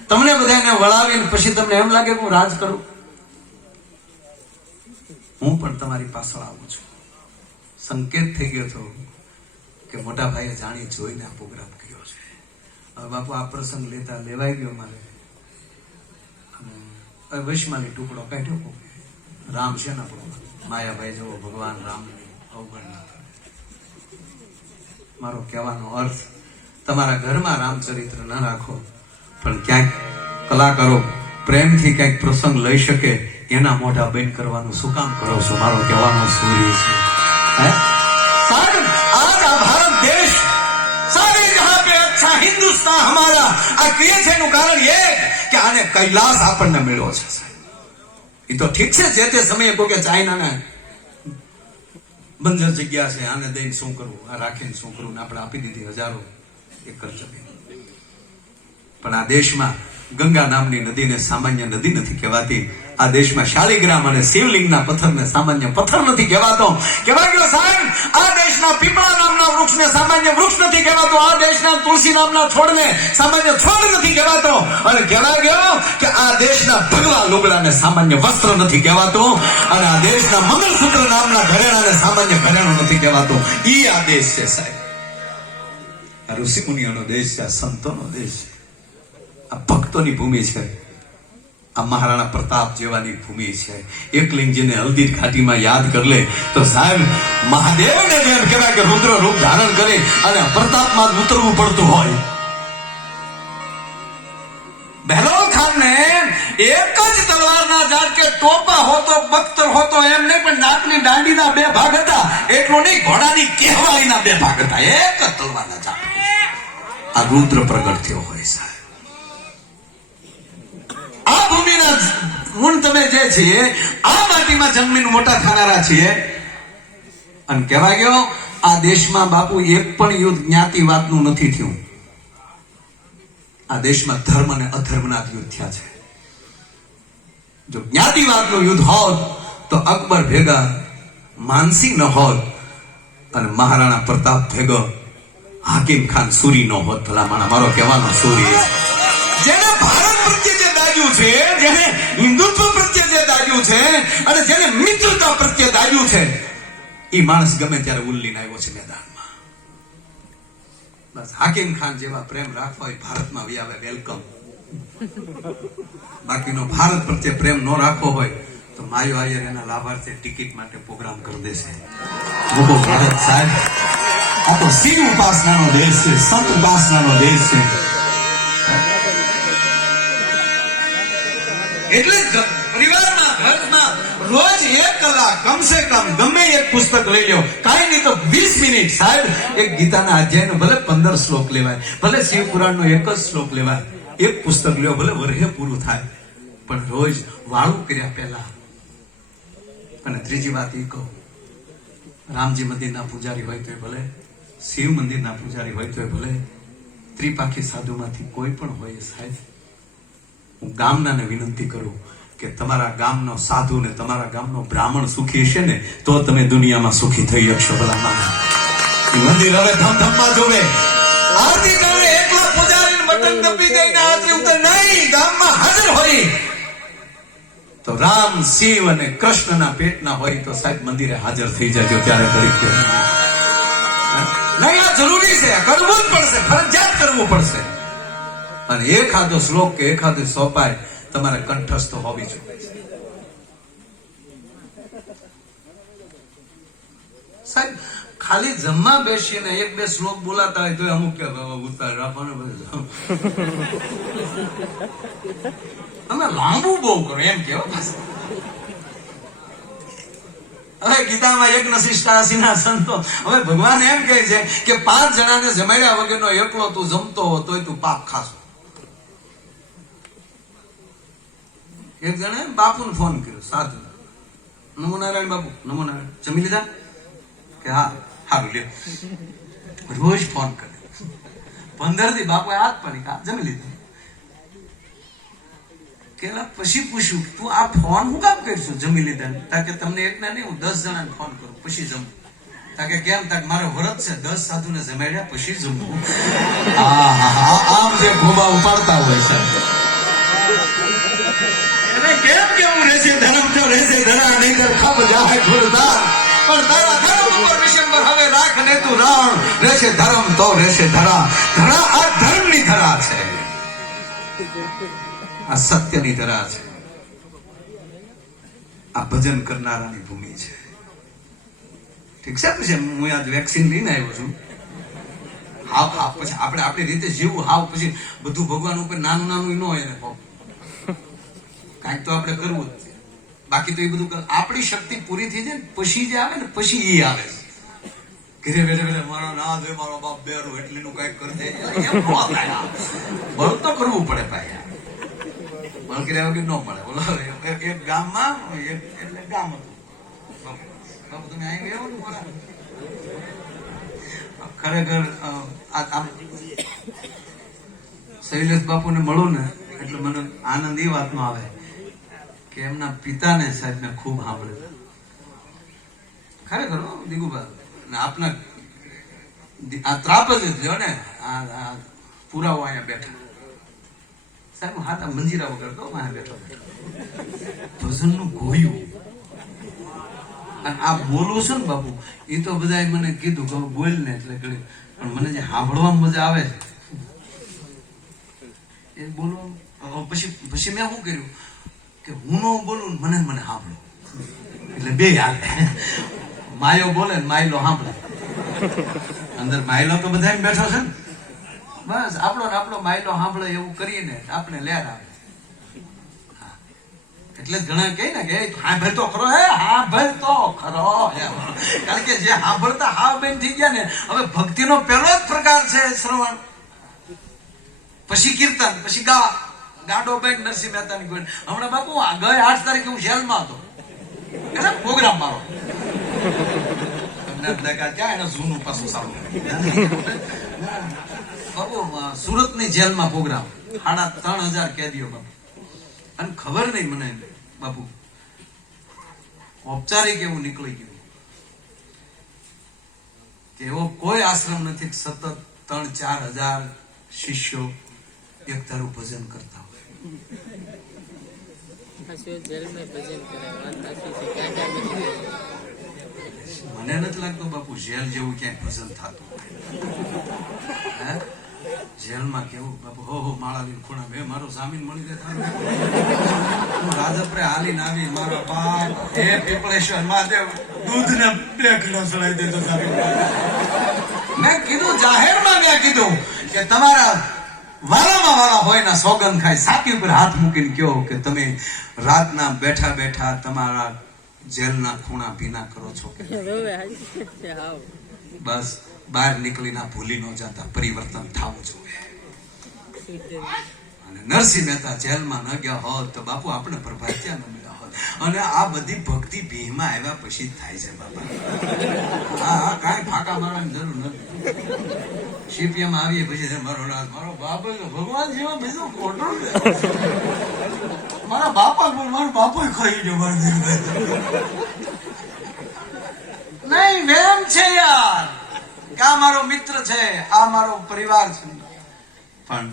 તમને બધાને વળાવીને પછી તમને એમ લાગે કે હું રાજ કરું, હું પણ તમારી પાછળ આવું છું. સંકેત થઈ ગયો હતો કે મોટા ભાઈએ જાણી જોઈને આ પ્રોગ્રામ કર્યો છે. હવે બાપુ આ પ્રસંગ લેવાઈ ગયો મારે. અને વૈશ્માલી ટુકડો કાઢ્યો. રામ છે ને આપણો માયાભાઈ જેવો ભગવાન રામની અવગણના કરે. મારો કહેવાનો અર્થ, તમારા ઘરમાં રામચરિત્ર ન રાખો, પણ ક્યાંક કલાકારો પ્રેમથી ક્યાંક પ્રસંગ લઈ શકે એના મોઢા બંધ કરવાનું શું કામ કરો છો? મારો કહેવાનો સૂર્ય છે. आज भारत देश सारे जहां पे अच्छा हिंदुस्तान हमारा આ કહે છે એનું કારણ એ કે આને કૈલાસ આપણને મળ્યો છે. એ તો ઠીક છે, જે તે સમયે કોઈ કે ચાઇનાના બંજર જગ્યા છે, આને દઈને શું કરવું, આ રાખીને શું કરવું, આપણે આપી દીધી હજારો એકર જમીન. પણ આ દેશમાં ગંગા નામની નદીને સામાન્ય નદી નથી કહેવાતી. આ દેશમાં શાલિગ્રામ અને શિવલિંગના પથ્થરને સામાન્ય પથ્થર નથી કહેવાતો. કહેવાય ગયો સાહેબ, આ દેશના પીપળા નામના વૃક્ષને સામાન્ય વૃક્ષ નથી કહેવાતો. આ દેશના તુલસી નામના છોડને સામાન્ય છોડ નથી કહેવાતો. અને કહેવાય ગયો કે આ દેશના ભગવા લુગડાને સામાન્ય વસ્ત્ર નથી કહેવાતો. અને આ દેશના મંગળસૂત્ર નામના ઘરેણાને સામાન્ય ઘરેણું નથી કહેવાતો. ઈ આ દેશ છે સાહેબ. આ ઋષિ મુનિઓનો દેશ છે, આ સંતોનો દેશ છે, આ ભક્તોની ભૂમિ છે, આ મહારાણા પ્રતાપ જેવાની ભૂમિ છે. એકલિંગજીને હલ્દી ઘાટીમાં યાદ કરી લે તો સાહેબ મહાદેવને જેમ કહેવાય કે રુદ્ર રૂપ ધારણ કરે અને પ્રતાપમાં ઉતરવું પડતું હોય. બહેલોલ ખાનને એક જ તલવારના ઝાડ કે ટોપા હોતો, બખ્તર હોતો એમ નહીં, પણ નાકની દાંડીના બે ભાગ હતા. એટલું નહીં, ઘોડાની કહેવાળીના બે ભાગ હતા. એક જ તલવારના ઝાડ. આ રુદ્ર પ્રગટ થયો હોય સાહેબ. આ ભૂમિના ગુણ તમે જે છીએ, આ માટીમાં જન્મીને મોટા થનારા છીએ. અને કહેવાય ગયો આ દેશમાં બાપુ એક પણ યુદ્ધ જ્ઞાતિવાદનું નથી થયું. આ દેશમાં ધર્મ અને અધર્મના યુદ્ધ થયા છે. જો જ્ઞાતિવાદનું યુદ્ધ હોત તો અકબર ભેગા માનસી ન હોત અને મહારાણા પ્રતાપ ભેગો હાકિમ ખાન સુરી ન હોત. ભલામણ મારો કહેવાનો સૂર્ય જેને ભારત પ્રત્યે જે દાજ્યું છે, જેને હિન્દુત્વ પ્રત્યે જે દાજ્યું છે અને જેને મિત્રતા પ્રત્યે દાજ્યું છે, એ માણસ ગમે ત્યારે ઉલ્લીને આવ્યો છે મેદાનમાં. બસ હાકિમ ખાન જેવા પ્રેમ રાખવા હોય ભારતમાં આવે વેલકમ. બાકીનો ભારત પ્રત્યે પ્રેમ ન રાખવો હોય તો માયો આયર એના લાભાર્થે ટિકિટ માટે પ્રોગ્રામ કરી દેશે. મોટો ભારત સાહેબ, આ તો શિવ ઉપાસનાનો દેશ છે, સંત ઉપાસનાનો દેશ છે. એટલે પરિવારમાં ઘરમાં રોજ 1 કલાક કમસે કમ ગમે એક પુસ્તક લઈ લો. કાંઈ નહીં તો 20 મિનિટ સાહેબ એક ગીતાના અધ્યાયનો ભલે 15 શ્લોક લેવાય, ભલે શિવ પુરાણનો એક જ શ્લોક લેવાય, એક પુસ્તક લ્યો, ભલે વર્ષે પૂરું થાય, પણ રોજ વાળું કર્યા પહેલા. અને ત્રીજી વાત એ કહું, રામજી મંદિરના પૂજારી હોય તો ભલે, શિવ મંદિરના પૂજારી હોય તો ભલે, ત્રિપાખી સાધુમાંથી કોઈ પણ હોય સાહેબ, હું ગામનાને વિનંતી કરું કે તમારા ગામનો સાધુ ને તમારા ગામનો બ્રાહ્મણ સુખી હશે ને તો તમે દુનિયામાં સુખી થઈ શકશો. ભલામાં મંદિર હવે ધમધમમાં જોવે, આરતી કરે, એકલા પૂજારીને મટન દપી દઈને આરતી ઉતર નહીં, ગામમાં હાજર હોય તો રામ, શિવ અને કૃષ્ણના પેટના હોય તો સાહેબ મંદિરે હાજર થઈ જજો. ત્યારે તરીકે નહીં, આ જરૂરી છે, કરવું જ પડશે, ફરજિયાત કરવું પડશે. અને એકાદો શ્લોક કે એકાદો સોપાય તમારે કંઠસ્થ હોવી જોઈએ સાહેબ. ખાલી જમવા બેસીને 1-2 શ્લોક બોલાતા હોય તો અમુક કે ઉતાર રાખવાનો, અમે લાંબુ બહુ કરો એમ કેવો. હવે ગીતામાં એક નશિષ્ટાસીના સંતો, હવે ભગવાન એમ કહે છે કે 5 જણાને જમાડ્યા વગરનો એકલો તું જમતો હો તોય તું પાપ ખાશો. એક જણે બાપુને ફોન કર્યો, સાધુ, નમો નારાયણ બાપુ, નમો નારાયણ, જમી લીધા? કે હા. સારું લ્યો. રોજ ફોન કરે. 15 દી બાપુએ હાથ પાડી કે જમી લીધું. કેલા પછી પૂછ્યું તું આ ફોન હું કામ કરીશું જમી લીધા? તાકે તમને એક ના નહીં હું 10 જણાને ફોન કરું પછી જમું. તાકે કેમ? તાકે મારે વ્રત છે 10 સાધુને જમાડ્યા પછી જમવું. આમ જે ભૂબા ઉપાડતા હોય છે એને કેમ કેવું રહેશે ધર્મ તો રહેશે ધરા નહીં કર ખબ જાય ખુરદાર પણ તારા ધર્મ ઉપર વિશંબર હવે રાખ ને તું રાણ. રહેશે ધર્મ તો રહેશે ધરા ધરા આ ધર્મની ધરા છે આ સત્યની ધરા છે. આ ભજન કરનારાની ભૂમિ છે. ઠીક છે. પછી હું આજ વેક્સિન લઈને આવ્યો છું. હા પછી આપણે આપણી રીતે જીવવું. હાવ પછી બધું ભગવાન ઉપર નાનું નાનું ન હોય ને કાંઈક તો આપણે કરવું જ છે. બાકી તો એ બધું આપણી શક્તિ પૂરી થઈ જાય ને પછી જે આવે ને પછી એ આવે છે ઘરે બેઠે બેઠે મારો ના દે મારો બાપ બેરું એટલીનું કઈક કરી દે. એમ ન થાય. બળ તો કરવું પડે ભાઈ. બળ કર્યા વગર ન પડે. બોલો એક ગામમાં એટલે ગામ હતું. બાપુ તમે અહીં ગયા ને ખરેખર આમ શૈલેષ બાપુને મળું ને એટલે મને આનંદ એ વાતનો આવે કે એમના પિતાને સાહેબ મેં ખૂબ સાંભળ્યું. ખરેખર દિગુભા આપના આ ત્રાપ જ લ્યો ને આ પુરાવો અહીંયા બેઠા સાહેબ હાથ મંજીરા વગર તો અહીંયા બેઠો ભજનનું ગોયું. અને આ બોલું છું ને બાપુ એ તો બધા મને કીધું કે બોલ ને એટલે ઘડી પણ મને જે સાંભળવામાં મજા આવે છે એ બોલવા પછી મેં શું કર્યું કે હું નો બોલું મને સાંભળો એટલે બે હાલે. માયો બોલે ને માયલો સાંભળે. અંદર માયલો તો બધા બેઠો છે ને બસ આપણો માયલો સાંભળે એવું કરીને આપણે લેર આવે. એટલે જ ઘણા કહે ને કે સાંભળ તો ખરો. સાંભળ તો ખરો. કારણ કે જે સાંભળતા હાવ બેન થઈ ગયા ને. હવે ભક્તિનો પહેલો જ પ્રકાર છે શ્રવણ, પછી કીર્તન, પછી ગાડો બેન નરસિંહ મહેતાની ગોળ. હમણાં બાપુ ગઈ 8 તારીખે હું જેલમાં હતો એટલે પ્રોગ્રામ મારો ક્યાં એને જૂનું પાછું સારું બાપુ સુરતની જેલમાં પ્રોગ્રામ 3,500 કેદીઓ બાપુ. અને ખબર નહીં મને બાપુ ઔપચારિક એવું નીકળી ગયું કે એવો કોઈ આશ્રમ નથી સતત 3-4 હજાર શિષ્યો એક ધારું ભજન કરતા હોય. મને નથી લાગતું બાપુ જેલ જેવું ક્યાંય ભજન થતું હોય. જેલમાં કેવું બાપુ હો માળા લઈને ખૂણા બે મારો જામીન મળી જાય. હું રાજપરે હાલીને આવી મારા બાપ હે પીપળેશ્વર મહાદેવ દૂધને 2 કિલો ચડાવી દેતો. મેં કીધું જાહેરમાં મેં કીધું કે તમારા વાળામાં વાળા હોય ના સોગંદ ખાય સાકી ઉપર હાથ મૂકીને કહો કે તમે રાતના બેઠા બેઠા તમારા જેલના ખૂણા ભીના કરો છો કે બસ બહાર નીકળીને ભૂલી ન જતા પરિવર્તન થવું જોઈએ. અને નરસિંહ મહેતા જેલમાં ન ગયા હોત તો બાપુ આપણે પ્રભાત્યા ન મળ્યા હોત. અને આ બધી ભક્તિ ભીમાં આવ્યા પછી જ થાય છે બાપા. હા કાંઈ ફાંકા મારવાની જરૂર નથી. CPM આવીએ પછી મારો બાપ ભગવાન જેવા બીજું ખોટું મારા બાપા ખાઈ ગયો નહીં વેમ છે યાર કે આ મારો મિત્ર છે, આ મારો પરિવાર છે. પણ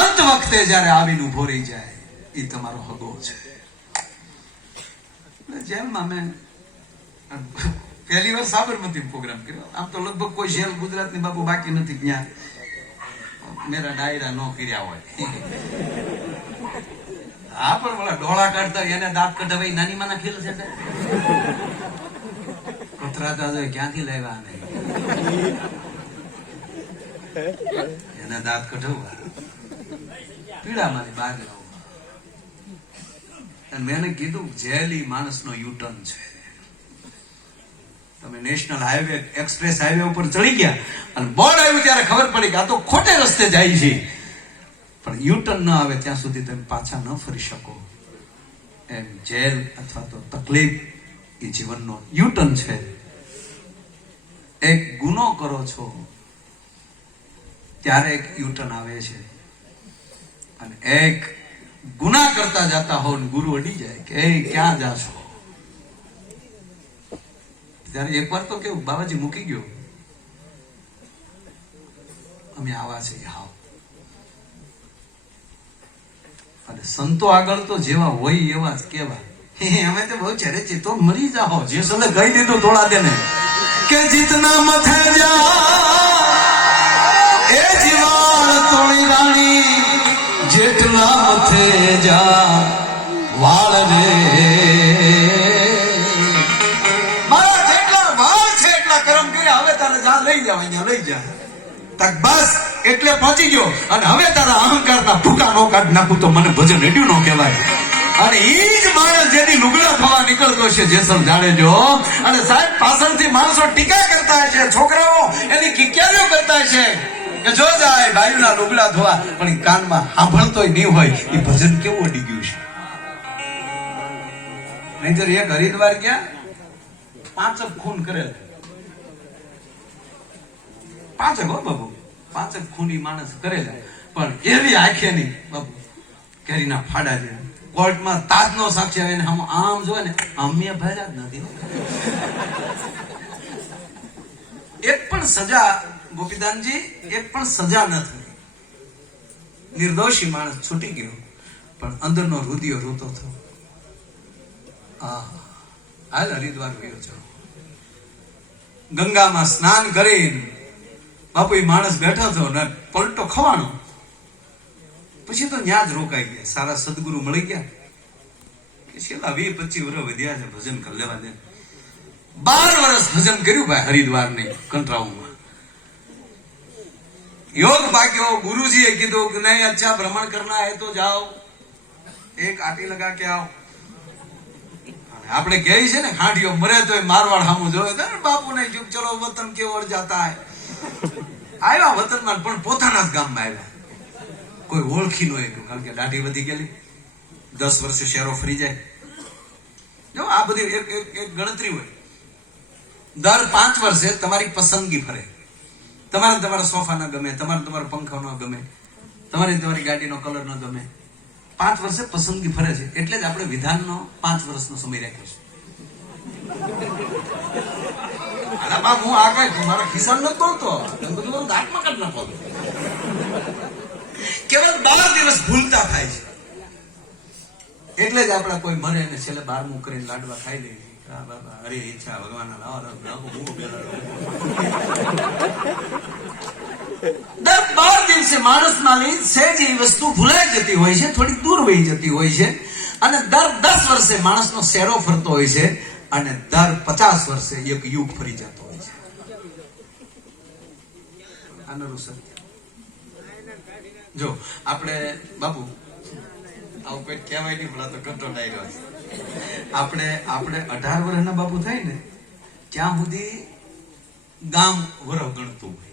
અંત વખતે જયારે આવીને ઉભો રહી જાય એ તમારો હગો છે. જેલમાં મેં પહેલી વાર સાબરમતી પ્રોગ્રામ કર્યો. આમ તો લગભગ કોઈ જેલ ગુજરાતની બાપુ બાકી નથી ત્યાં મેરા ડાયરા ન કર્યા હોય. હા પણ બોલા ડોળા કાઢતા એને દાંત કઢાવે નાની માના ખેલ છે. કતરાતા જોઈએ ક્યાંથી લાવ્યા ને એના દાંત કઢાવવા પીડા મારી બહાર લાવવા. મેં કીધું જેલ ઈ માણસનો યુટર્ન છે. તમે નેશનલ હાઈવે એક્સપ્રેસ હાઈવે ઉપર ચડી ગયા અને બોર્ડ આવ્યું ત્યારે ખબર પડી કે આ તો ખોટે રસ્તે જાય છે. પણ યુટર્ન ન આવે ત્યાં સુધી તમે પાછા ન ફરી શકો. એમ જેલ અથવા તો તકલીફ એ જીવનનો યુટર્ન છે. એક ગુનો કરો છો ત્યારે એક યુટર્ન આવે છે, અને એક ગુના કરતા જતા હો ને ગુરુ અડી જાય કે એ ક્યાં જાશો, ત્યારે એકવાર તો કેવું બાબાજી મૂકી ગયો, અમે આવા છે હાવ. અને સંતો આગળ તો જેવા હોય એવા જ કેવા. અમે તો બહુ ચરે છે તો મરી જાઓ, જે સમય કહી દીધું થોડા દે ને કે જીતના મથે જા એ જીવાળ તોડી રાણી, જેટલા મથે જા વાળ રે, મારા જેટલા વાળ છે એટલા કરમ કર્યા, હવે તારે જા લઈ જાવ, અહીંયા લઈ જા તક બસ એટલે પહોંચી ગયો. અને હવે તારા અહંકારના ભૂકા નો કાઢ નાખું તો મને ભજન એડ્યું નો કહેવાય. અને ઈ જ માણસ જેની લુગડા થવા નીકળતો છે જેસલ જાડેજો, અને સાહેબ પાછળથી માણસો ટીકા કરતા છે, છોકરાઓ એની કિક્યારીઓ કરતા છે કે જો જાય ભાઈના લુગડા ધોવા, પણ ઈ કાનમાં સાંભળતોય નહીં હોય, એ ભજન કેવું અડી ગયું છે. નહીંતર એક હરિદ્વાર ગયા 5 ખૂન કરેલ, 5 હો બાબુ, 5 ખૂની માણસ કરેલા, પણ એવી આંખે નહીં બાબુ, કેરીના ફાડા છે. કોર્ટમાં તાજનો સાક્ષી આવે ને આમ જોવે ને અમે ભર્યા જ નથી. એક પણ સજા ગોપીદાનજી, એક પણ સજા નથી. નિર્દોષી માણસ છૂટી ગયો, પણ અંદરનો રુધિયો રોતો હતો. હાલ હરિદ્વાર ગયો છો, ગંગામાં સ્નાન કરીને બાપુ એ માણસ બેઠો હતો ને પલટો ખવાનો, પછી તો ત્યાં જ રોકાઈ ગયા. સારા સદગુરુ મળી ગયા કે છેલ્લા 20-25 વર્ષ વધ્યા છે, ભજન કરી લેવા દે. 12 વર્ષ ભજન કર્યું ભાઈ હરિદ્વાર ની કંટરાઉમાં. યોગ પાક્યો. ગુરુજીએ કીધું કે નહીં અચ્છા ભ્રમણ કરના હે તો જાઓ, એક આટી લગા કે આવો. આપણે કહે છે ને ખાંડીઓ મરે તો મારવાડ સામું જોયે તો બાપુ ને ચલો વતન કે ઓર જાતા હે. આવ્યા વતનમાં, પણ પોતાના જ ગામમાં આવ્યા, કોઈ ઓળખી નો એટલું, કારણ કે દાઢી વધી ગયેલી, 10 વર્ષે શેરો ફરી જાય. જો આ બધી એક ગણતરી હોય. દર 5 વર્ષે તમારી પસંદગી ફરે. તમારે તમારા સોફા ના ગમે, તમારો પંખો ન ગમે, તમારી ગાડીનો કલર ન ગમે. 5 વર્ષે પસંદગી ફરે છે, એટલે જ આપણે વિધાનનો 5 વર્ષનો સમય રાખ્યો છે. હું આ કઈ મારા ખિસ્સા ન તોડતો, બધું દાંતમાં કાઢ નાખો. કેવળ 12 દિવસ ભૂલતા થાય છે, એટલે જ આપડા કોઈ મરે ને છેલ્લે 12મું કરીને લાડવા ખાઈ લે. અરે ઈચ્છા ભગવાન દર 12 દિવસે માણસ માની સહેજ એ વસ્તુ ભૂલાઈ જતી હોય છે, થોડી દૂર વહી જતી હોય છે. અને દર 10 વર્ષે માણસનો શેરો ફરતો હોય છે, અને દર 50 વર્ષે એક યુગ ફરી જતો હોય છે. આનું સત્ય. જો આપણે બાપુ આવું કોઈ કહેવાય નહીં, પણ તો કંટ્રોલ આવી રહ્યો છે. આપણે 18 વર્ષના બાપુ થાય ને ત્યાં સુધી ગામ વરહ ગણતું હોય.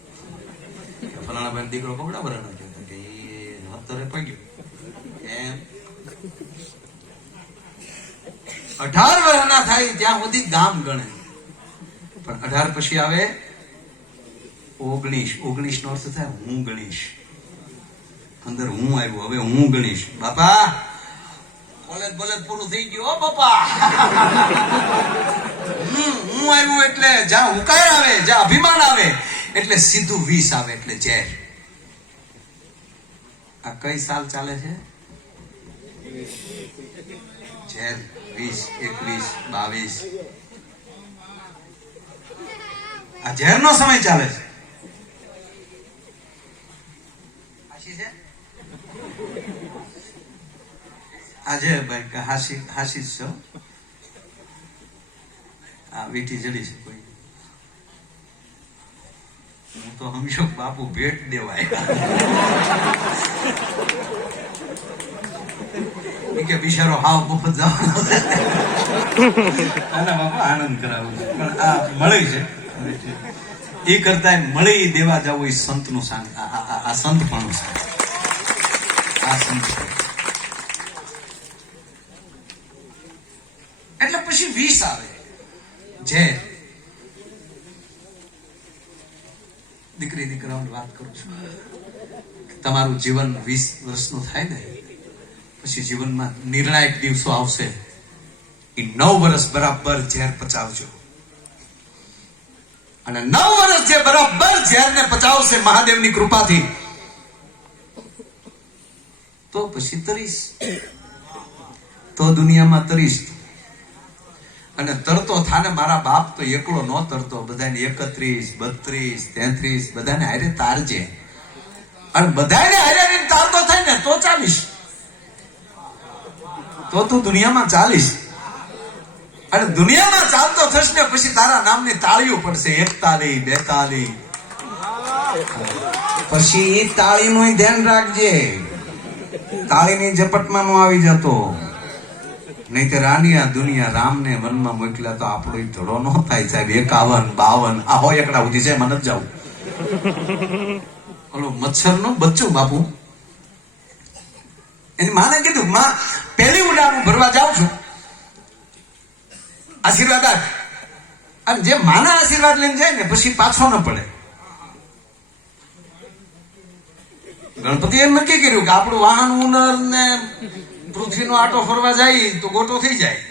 ફલાણા ભાઈ દીકરો કપડા વરહનો કહેતો કે એ 17 પગ્યો એમ. 18 વર્ષના થાય ત્યાં સુધી ગામ ગણે, પણ 18 પછી આવે 19. 19 નો અર્થ થાય હું ગણીશ. અંદર હું આવ્યો, હવે હું ગણીશ. બાપા કોલેજ પૂરું થઈ ગયું બાપા. હું આવ્યું એટલે જ્યાં હુંકાર આવે, જ્યાં અભિમાન આવે, એટલે સીધું 20 આવે, એટલે ઝેર. આ કઈ સાલ ચાલે છે? ઝેર 20, 21, 22 આ ઝેરનો સમય ચાલે છે. આજે ભાઈ હાસી છો, આ વીટી જડી છે કોઈ. હું તો હંમેશા બાપુ ભેટ દેવાય કે બિચારો હાવ મફત જવાનો. બાપુ આનંદ કરાવું, પણ આ મળી છે એ કરતા મળી દેવા જવું એ સંત નું સાંગ. આ સંત પણ આ સંત. એટલે પછી 20 આવે ઝેર. દીકરી દીકરાઓની વાત કરું છું. તમારું જીવન 20 વર્ષનું થાય ને પછી જીવનમાં નિર્ણાયક દિવસો આવશે. એ 9 વર્ષ બરાબર ઝેર પચાવજો, અને 9 વર્ષ જે બરાબર ઝેરને પચાવશે મહાદેવની કૃપાથી, તો પછી તરીશ, તો દુનિયામાં તરીશ. અને તરતો થાને મારા બાપ તો એકલો ન તરતો, બધાને 31, 32, 33 બધાને હારે તારજે, અને બધાને હારે તારતો થાય ને તો ચાલીશ, તો તું દુનિયામાં ચાલીશ. અને દુનિયામાં ચાલતો થશે ને પછી તારા નામની તાળીઓ પડશે, 41, 42. પછી તાળીનું ધ્યાન રાખજે, તાળીની ઝપટમાં નો આવી જતો, નહીં તો રાની આ દુનિયા રામને વનમાં મોકલ્યા તો આપણો ધડો નો થાય સાહેબ. 51, 52 આ હોય એકડા સુધી છે, મને જ જાવું. ઓલો મચ્છર નું બચ્ચું બાપુ, એની માને કીધું, માં પહેલી ઉડાન ભરવા જાઉં છું, આશીર્વાદ આપ. અને જે માના આશીર્વાદ લઈને જાય ને પછી પાછો ન પડે. ગણપતિએ નક્કી કર્યું કે આપણું વાહન ઉનર ને પૃથ્વીનો આટો ફરવા જાય તો ગોટો થઈ જાય.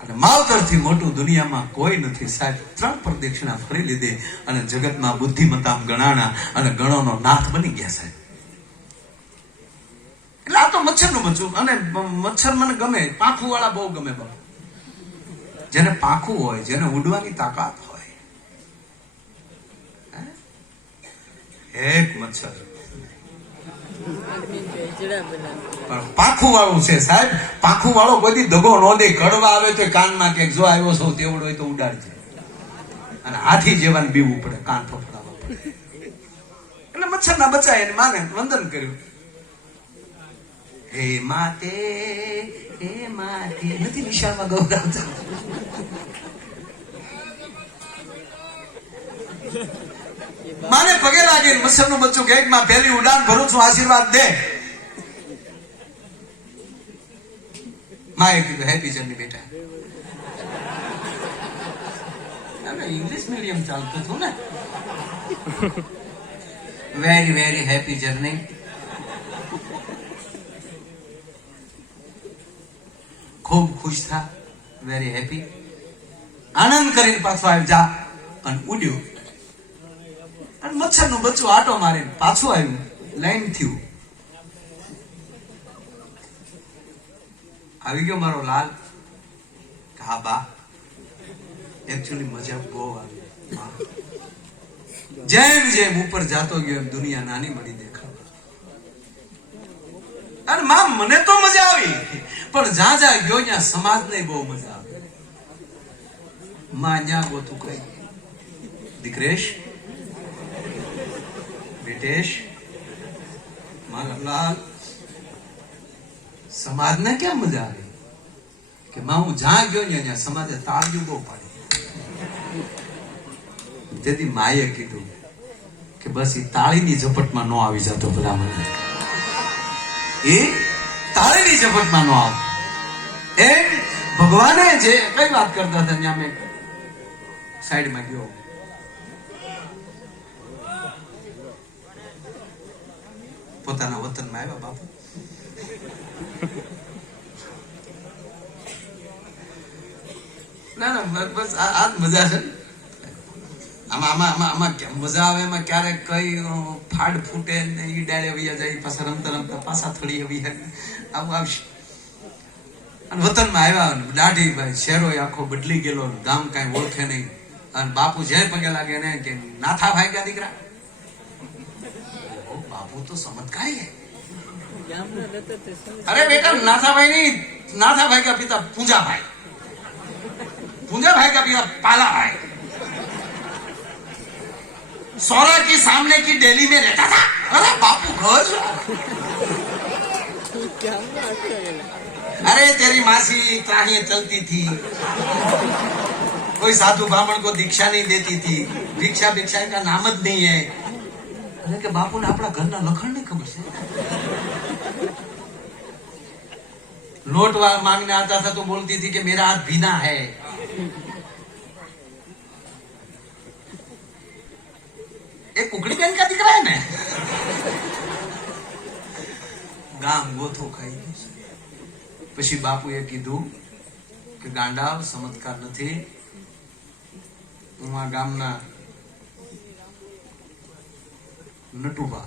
અને માવતરથી મોટું દુનિયામાં કોઈ નથી સાહેબ. 3 પ્રદક્ષિણા ફરી લીધી અને જગતમાં બુદ્ધિમતામ ગણાણા અને ગણોનો નાથ બની ગયા સાહેબ. એટલે આ તો મચ્છર નું બચ્ચું. અને મચ્છર મને ગમે, પાંખું વાળા બહુ ગમે બાપુ. જેને પાંખું હોય, જેને ઉડવાની તાકાત હોય. એક મચ્છર પણ પાંખું વાળું છે સાહેબ. પાંખું વાળો કોઈ દગો ન દે, કડવા આવે તો કાનમાં કે જો આવ્યો છો તેવડો હોય તો ઉડાડજે. અને હાથી જેવાને બીવું પડે, કાન ફફડાવવા પડે. એટલે મચ્છર ના બચાય એને માને વંદન કર્યું. હે માતે, હે માતે, નથી નિશાળમાં ગૌ ગાતા. માને પગે લાગે, મચ્છર નું બચ્ચું કે માં પહેલી ઉડાન ભરું છું, આશીર્વાદ દે. માએ કીધું હેપી જર્ની બેટા. ઇંગ્લિશ મીડિયમ ચાલતું હતું ને. Very very happy journey. ખૂબ ખુશ થા, વેરી હેપી. આનંદ કરીને પાછો આવી જા. અને ઉડ્યું. અને મચ્છર નું બચ્ચું આટો મારીને પાછું આવ્યું, લાઈન થયું. આવી ગયો મારો લાલ. હા બા, એકચ્યુઅલી મજા બહુ આવી. જેમ જેમ ઉપર જાતો ગયો એમ દુનિયા નાની મળી દેખાવા. અને માં મને તો મજા આવી, પણ જ્યાં જ્યાં ગયો ત્યાં સમાજ ને બહુ મજા આવે. માં ન્યા ગોતું કઈ, દીકરેશ, બેટેશ, માલકલાલ, સમાજ ને ક્યાં મજા આવી? કે માં હું જ્યાં ગયો ને ત્યાં સમાજે તાળીઓ બહુ પાડી. તેથી માએ કીધું કે બસ એ તાળીની ઝપટમાં ન આવી જતો ભલા મને. એ તાળીની ઝપટમાં ન આવ. એમ ભગવાને જે કઈ વાત કરતા હતા ત્યાં મેં સાઈડમાં ગયો. પોતાના વતનમાં આવ્યા બાપુ. ના ના બસ આ મજા છે. આમાં મજા આવે. એમાં ક્યારેક કઈ ફાડ ફૂટે ને ઈ ડાળે વૈયા જાય, પાછા રમતા રમતા પાછા થોડી આવું આવશે. અને વતનમાં આવ્યા, દાઢી ભાઈ શેરો આખો બદલી ગયેલો, ગામ કાંઈ ઓળખે નહીં. અને બાપુ જ્યાં પગે લાગે ને કે નાથા ભાઈ ગયા દીકરા. બાપુ તો ચમત્કારી હે. અરે બેટા નાથાભાઈ નહીં, नाथाभाई का पिता पूंजाभाई, पूंजाभाई का पिता पालाभाई सौरा के सामने की दिल्ली में रहता था। अरे बापू घर, अरे तेरी मासी ताहिए चलती थी, कोई साधु ब्राह्मण को दीक्षा नहीं देती थी, दीक्षा भिक्षा का नाम ज नहीं है। अरे के बापू ने अपना घर ना लखण नहीं खबर से, नोट मांगने आता था तो बोलती थी कि मेरा हाथ भीना है। કુકડી બેન કા દીકરા હે ને ગામ ગોથો ખાઈ ગયું છે. પછી બાપુએ કીધું કે ગાંડા ચમત્કાર નથી, હું આ ગામના નટુબા.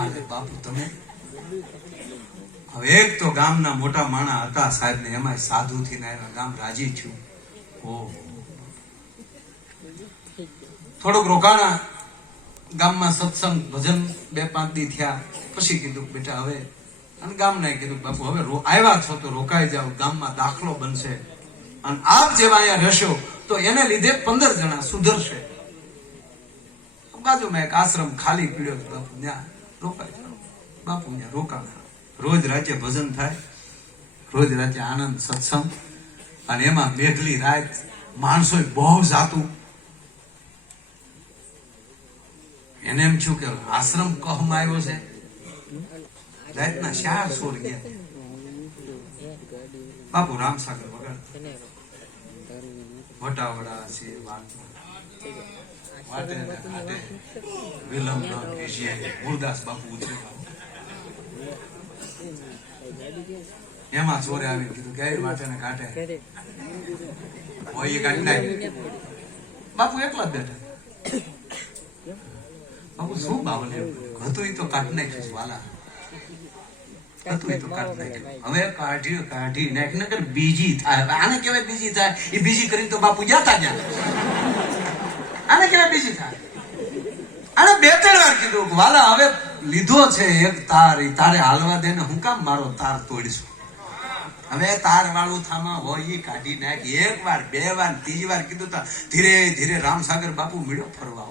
અરે બાપુ તમે હવે એક તો ગામના મોટા માણા હતા સાહેબ ને એમાં સાધુ થી આવ્યા, ગામ રાજી થયું. ઓહો થોડુંક રોકાણા ગામમાં, સત્સંગ ભજન 2-5 દી થયા. પછી કીધું બેટા હવે, અને ગામના કીધું બાપુ હવે આવ્યા છો તો રોકાઈ જાવ, ગામમાં દાખલો બનશે અને આપ જેવા અહીંયા રહેશો તો એને લીધે 15 જણા સુધરશે. બાજુમાં એક આશ્રમ ખાલી પીડ્યો, બાપુ ત્યાં રોકાઈ જાવ. બાપુ ત્યાં રોકાણા. રોજ રાતે ભજન થાય, રોજ રાતે આનંદ સત્સંગ, અને એમાં મેઘલી રાત, માણસો બહુ જાતું. એને એમ છું કે આશ્રમ કહમાં આવ્યો છે, રાતના 4 સોર ગયા. બાપુ રામસાગર વગર વટાવડા છે વાટે ને ઘાટે વિલંબ ન કીજીએ. ગુરદાસ બાપુ ઉતરે, એમાં ચોરે આવીને કીધું કે વાટે ને ઘાટે હોય એ કાઢી નાખી. બાપુ એકલા જ બેઠા. બાપુ શું બાવલ હતું એ તો કાઢી નાખ્યું વાલા, હતું એ તો કાઢી નાખ્યું. હવે કાઢી નાખ નકર બીજી થાય. આને કેવાય બીજી થાય? એ બીજી કરીને તો બાપુ જતા ગયા. આને કેવાય બીજી થાય? આને 2-3 વાર કીધું વાલા હવે લીધો છે એક તાર, તારે હાલવા દે ને, હું કામ મારો તાર તોડીશું? હવે તાર વાળું થામા હોય એ કાઢી નાખ. 1 વાર 2 વાર 3 વાર કીધું તો ધીરે ધીરે રામસાગર બાપુ મળ્યો ફરવા.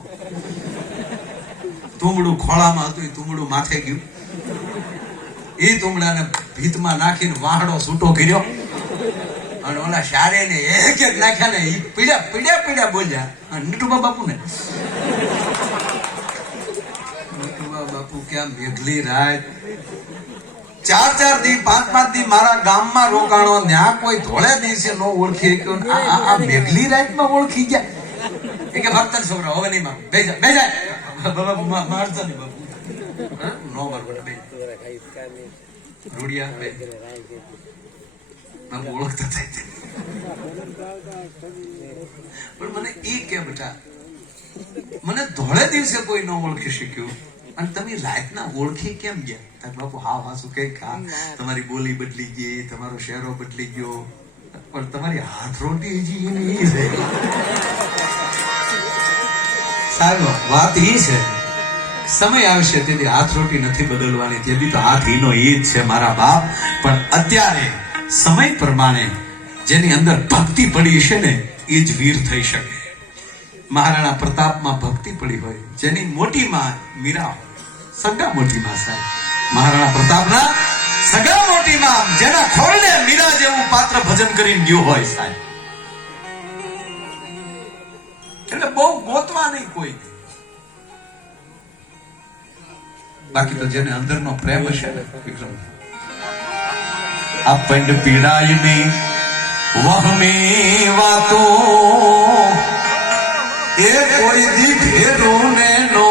તુમડું ખોળામાં હતું, એ તુમડું માથે ગયું. એ તુમડાને ભીતમાં નાખીને વાહડો છૂટો કર્યો, અને ઓલા શારે ને એક નાખ્યા ને એ પીડ્યા બોલ્યા. નટુબા બાપુ ને નટુબા બાપુ ક્યાં મેઘલી રાત 4-4 દી 5-5 દી મારા ગામમાં રોકાણો, ત્યાં કોઈ ધોળે દિવસે નો ઓળખી ગયો. આ મેઘલી રાતમાં ઓળખી ગયા. એ કે ભક્તન છોકરા હવે નહીં બાપુ બે જાય મારતા નહીં બાપુ નો મારવા બે રૂડિયા બે બાપુ ઓળખતા થાય. પણ મને એ કે બેટા મને ધોળે દિવસે કોઈ ન ઓળખી શક્યું, અને તમે રાતના ઓળખી કેમ ગયા? બાપુ હા હાસું કઈ ખા, તમારી બોલી બદલી ગઈ, તમારો શહેરો બદલી ગયો, પણ તમારી હાથ રોટી હજી એની છે. સાહેબ વાત એ છે, સમય આવશે તેથી હાથ રોટી નથી બદલવાની, તેથી તો હાથ ઈનો ઈ જ છે મારા બાપ. પણ અત્યારે સમય પ્રમાણે જેની અંદર ભક્તિ પડી છે ને એ જ વીર થઈ શકે. મહારાણા પ્રતાપમાં ભક્તિ પડી હોય, જેની મોટી માં મીરા હોય, સગા મોટી માં સાહેબ મહારાણા પ્રતાપના સગા મોટી માં, જેના ખોળને મીરા જેવું પાત્ર ભજન કરીને ગયું હોય સાહેબ. એટલે બહુ ગોતવા નહીં કોઈ, બાકી તો જેને અંદરનો પ્રેમ હશે ને વિક્રમ, આ પંડ પીડાય નહીં વહમી વાતો, એ કોઈ દી ભેરું ને નો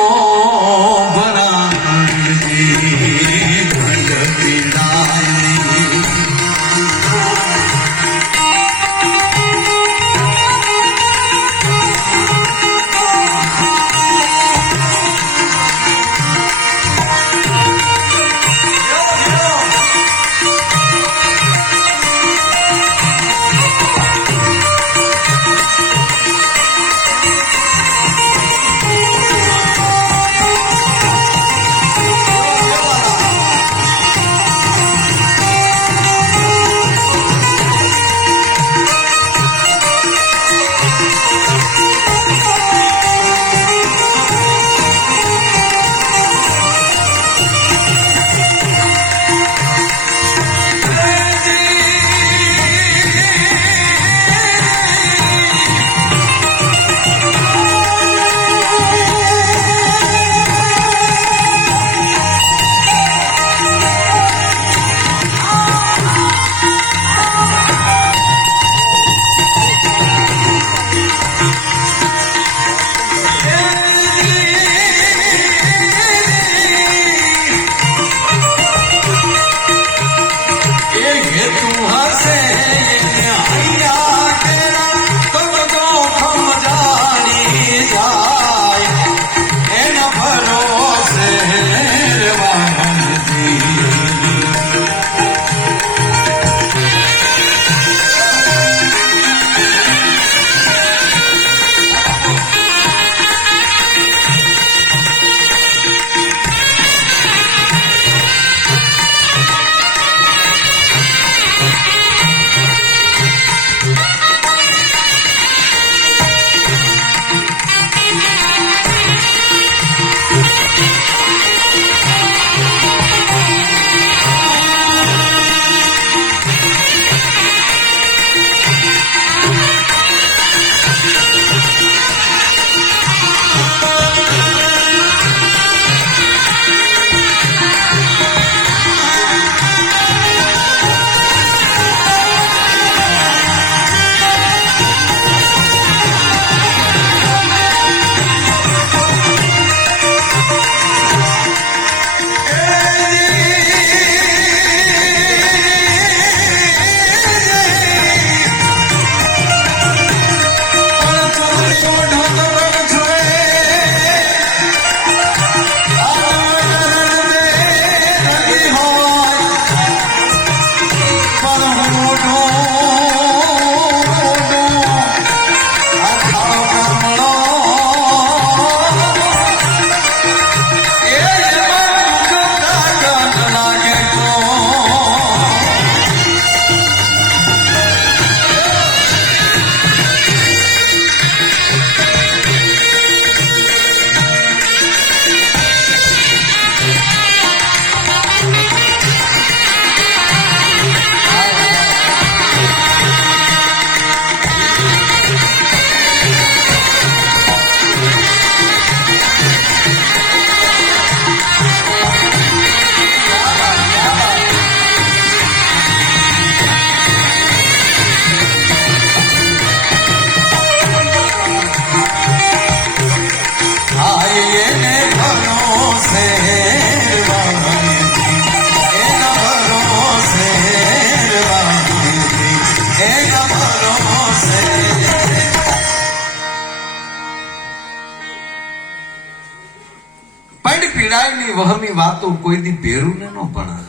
પીડાયની વહમી વાતો કોઈ દી ભેરું ને નો ભણા.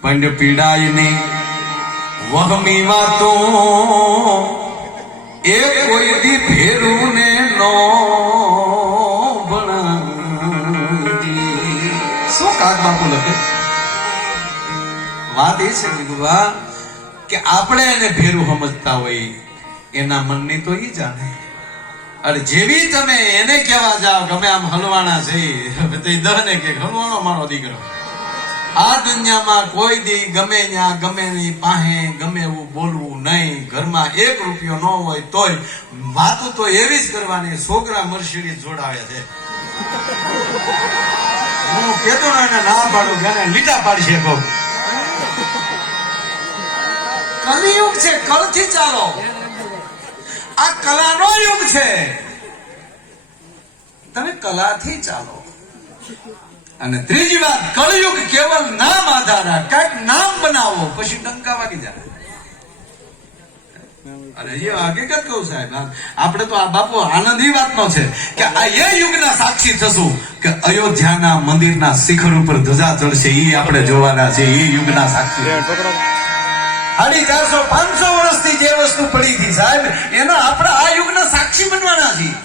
પંડ પીડાયની વહમી વાતો એ કોઈ દી ભેરું ને નો ભણા. શું કાક બાપુ લખે? વાત એ છે વિગુભા કે આપણે એને ભેરું સમજતા હોય, એના મનની તો ઈ જાણે. અરે જેવી તમે એને કહેવા જાઓ ગમે આમ હલવાણા છે તો ઈ દહને કે હલવાણો મારો દીકરો. આ દુનિયામાં કોઈ દી ગમે ત્યાં ગમે ની પાસે ગમે એવું બોલવું નહીં. ઘરમાં 1 રૂપિયો ન હોય તોય વાતો તો એવી જ કરવાની. છોકરા મર્સિડીઝ જોડાવે છે, હું કેતો ને ના પાડું કે લીટા પાડશે કહું. કલિયુગ છે, કળથી ચાલો. આ કલાનો યુગ છે, તમે કલાથી ચાલો. અને ત્રીજી વાત, કળયુગ કેવલ નામ આધાર, કઈક નામ બનાવો પછી ડંકા વાગી જાય. અને એ હકીકત કહું સાહેબ, આપણે તો આ બાપુ આનંદ એ વાતનો છે કે આ એ યુગના સાક્ષી થશું કે અયોધ્યાના મંદિરના શિખર ઉપર ધજા ચડશે. એ આપણે જોવાના છે. એ યુગના સાક્ષી. 450-500 વર્ષથી જે વસ્તુ પડી હતી સાહેબ, એનો આપણે આ યુગના સાક્ષી બનવાના છીએ.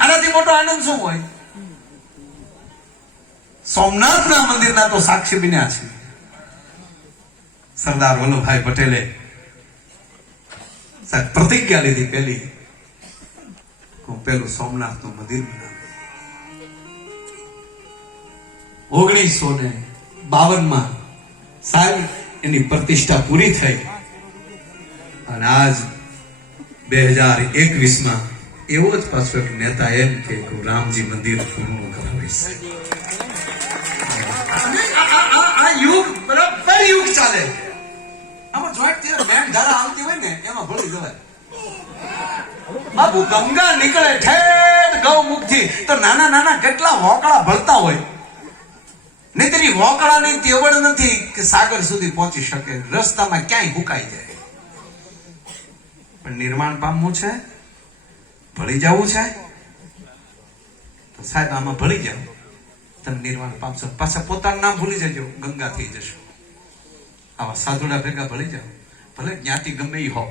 આનાથી મોટો આનંદ શું હોય? સોમનાથના મંદિરના તો સાક્ષી બન્યા છે. સરદાર વલ્લભભાઈ પટેલે સાહેબ પ્રતિજ્ઞા લીધી પેલી, હું પેલું સોમનાથનું મંદિર બનાવ્યું. 1952 સાહેબ એની પ્રતિષ્ઠા પૂરી થઈ. અને આજ 2021 એવો જ પાછો એક નેતા એમ કે રામજી મંદિર પૂર્ણ કરાવીશ. આ યુગ બરાબર યુગ ચાલે. આમાં જોઈન્ટ બેંક ધારા આવતી હોય ને એમાં ભળી જવાય. બાપુ ગંગા નીકળે ઠેઠ ગૌમુખ થી તો નાના નાના કેટલા વોકળા ભળતા હોય. નહીતર વોકળાની તેવડ નથી કે સાગર સુધી પહોંચી શકે. રસ્તામાં ક્યાંય હુકાઈ જાય. પણ નિર્માણ પામવું છે, ભળી જવું છે તો સાહેબ આમાં ભળી જાવ, તમે નિર્માણ પામશો. પાછા પોતાનું નામ ભૂલી જજો, ગંગા થઈ જશો. આવા સાધુડા ભેગા ભળી જાવ, ભલે જ્ઞાતિ ગમે ઈ હો,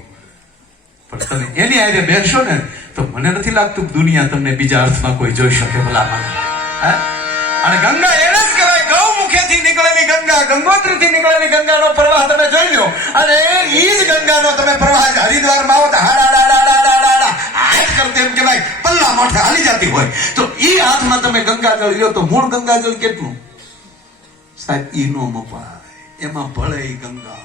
પણ તમે એની આરે બેસશો ને તો મને નથી લાગતું દુનિયા તમને બીજા અર્થમાં કોઈ જોઈ શકે. ભલામાં અને ગંગા એને જ કહેવાય. ગૌમુખેથી નીકળેલી ગંગા, ગંગોત્રીથી નીકળેલી ગંગાનો પ્રવાહ તમે જોઈ લો. અને ઈ જ ગંગાનો તમે પ્રવાહ હરિદ્વારમાં આવો તો હાડા કરતે એમ કહેવાય પલ્લા મોઠે હાલી જતી હોય. તો ઈ હાથમાં તમે ગંગાજળ લ્યો તો મૂળ ગંગાજળ કેટલું સાહેબ ઈ નો મપાય. એમાં ભળે ઈ ગંગા.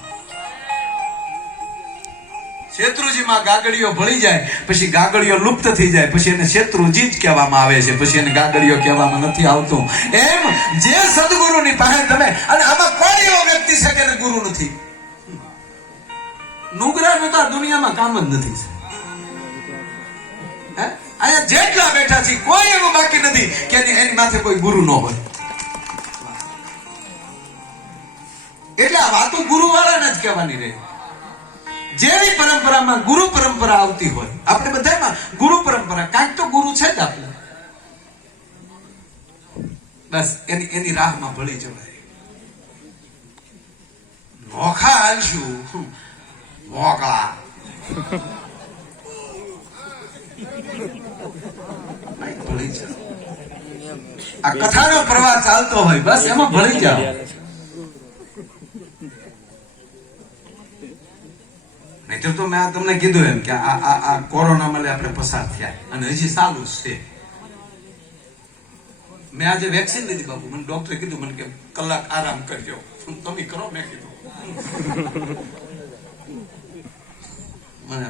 શેત્રુજીમાં ગાગડીઓ ભળી જાય પછી ગાગડીઓ લુપ્ત થઈ જાય પછી એને શેત્રુજી જ કહેવામાં આવે છે, પછી એને ગાગડીઓ કહેવામાં નથી આવતું. એમ જે સદગુરુની પાસે તમે, અને આમાં કોઈ એવો વ્યક્તિ છે કે ગુરુ નથી. નુગરાનું તો દુનિયામાં કામ જ નથી. અહીંયા જેટલા બેઠા છે કોઈ એવું બાકી નથી કે એની માથે કોઈ ગુરુ ન હોય. એટલે આ વાતો ગુરુ વાળાને જ કહેવાની રહે. જેવી પરંપરામાં ગુરુ પરંપરા આવતી હોય, આપણે બધામાં ગુરુ પરંપરા, કાંઈક તો ગુરુ છે જ આપણે. બસ એની રાહમાં ભળી જવાય. નોખા હાલશું મોકળા. ભળી જાવ. આ કથાનો પ્રવાહ ચાલતો હોય બસ એમાં ભળી જાવ. નહીતર તો મેં તમને કીધું એમ કે આ કોરોના મળે આપણે પસાર થયા અને હજી ચાલુ જ છે. મેં આજે વેક્સિન લીધી બાપુ, મને ડોક્ટરે કીધું મને કે કલાક આરામ કરજો. તમે કરો, મેં કીધું મને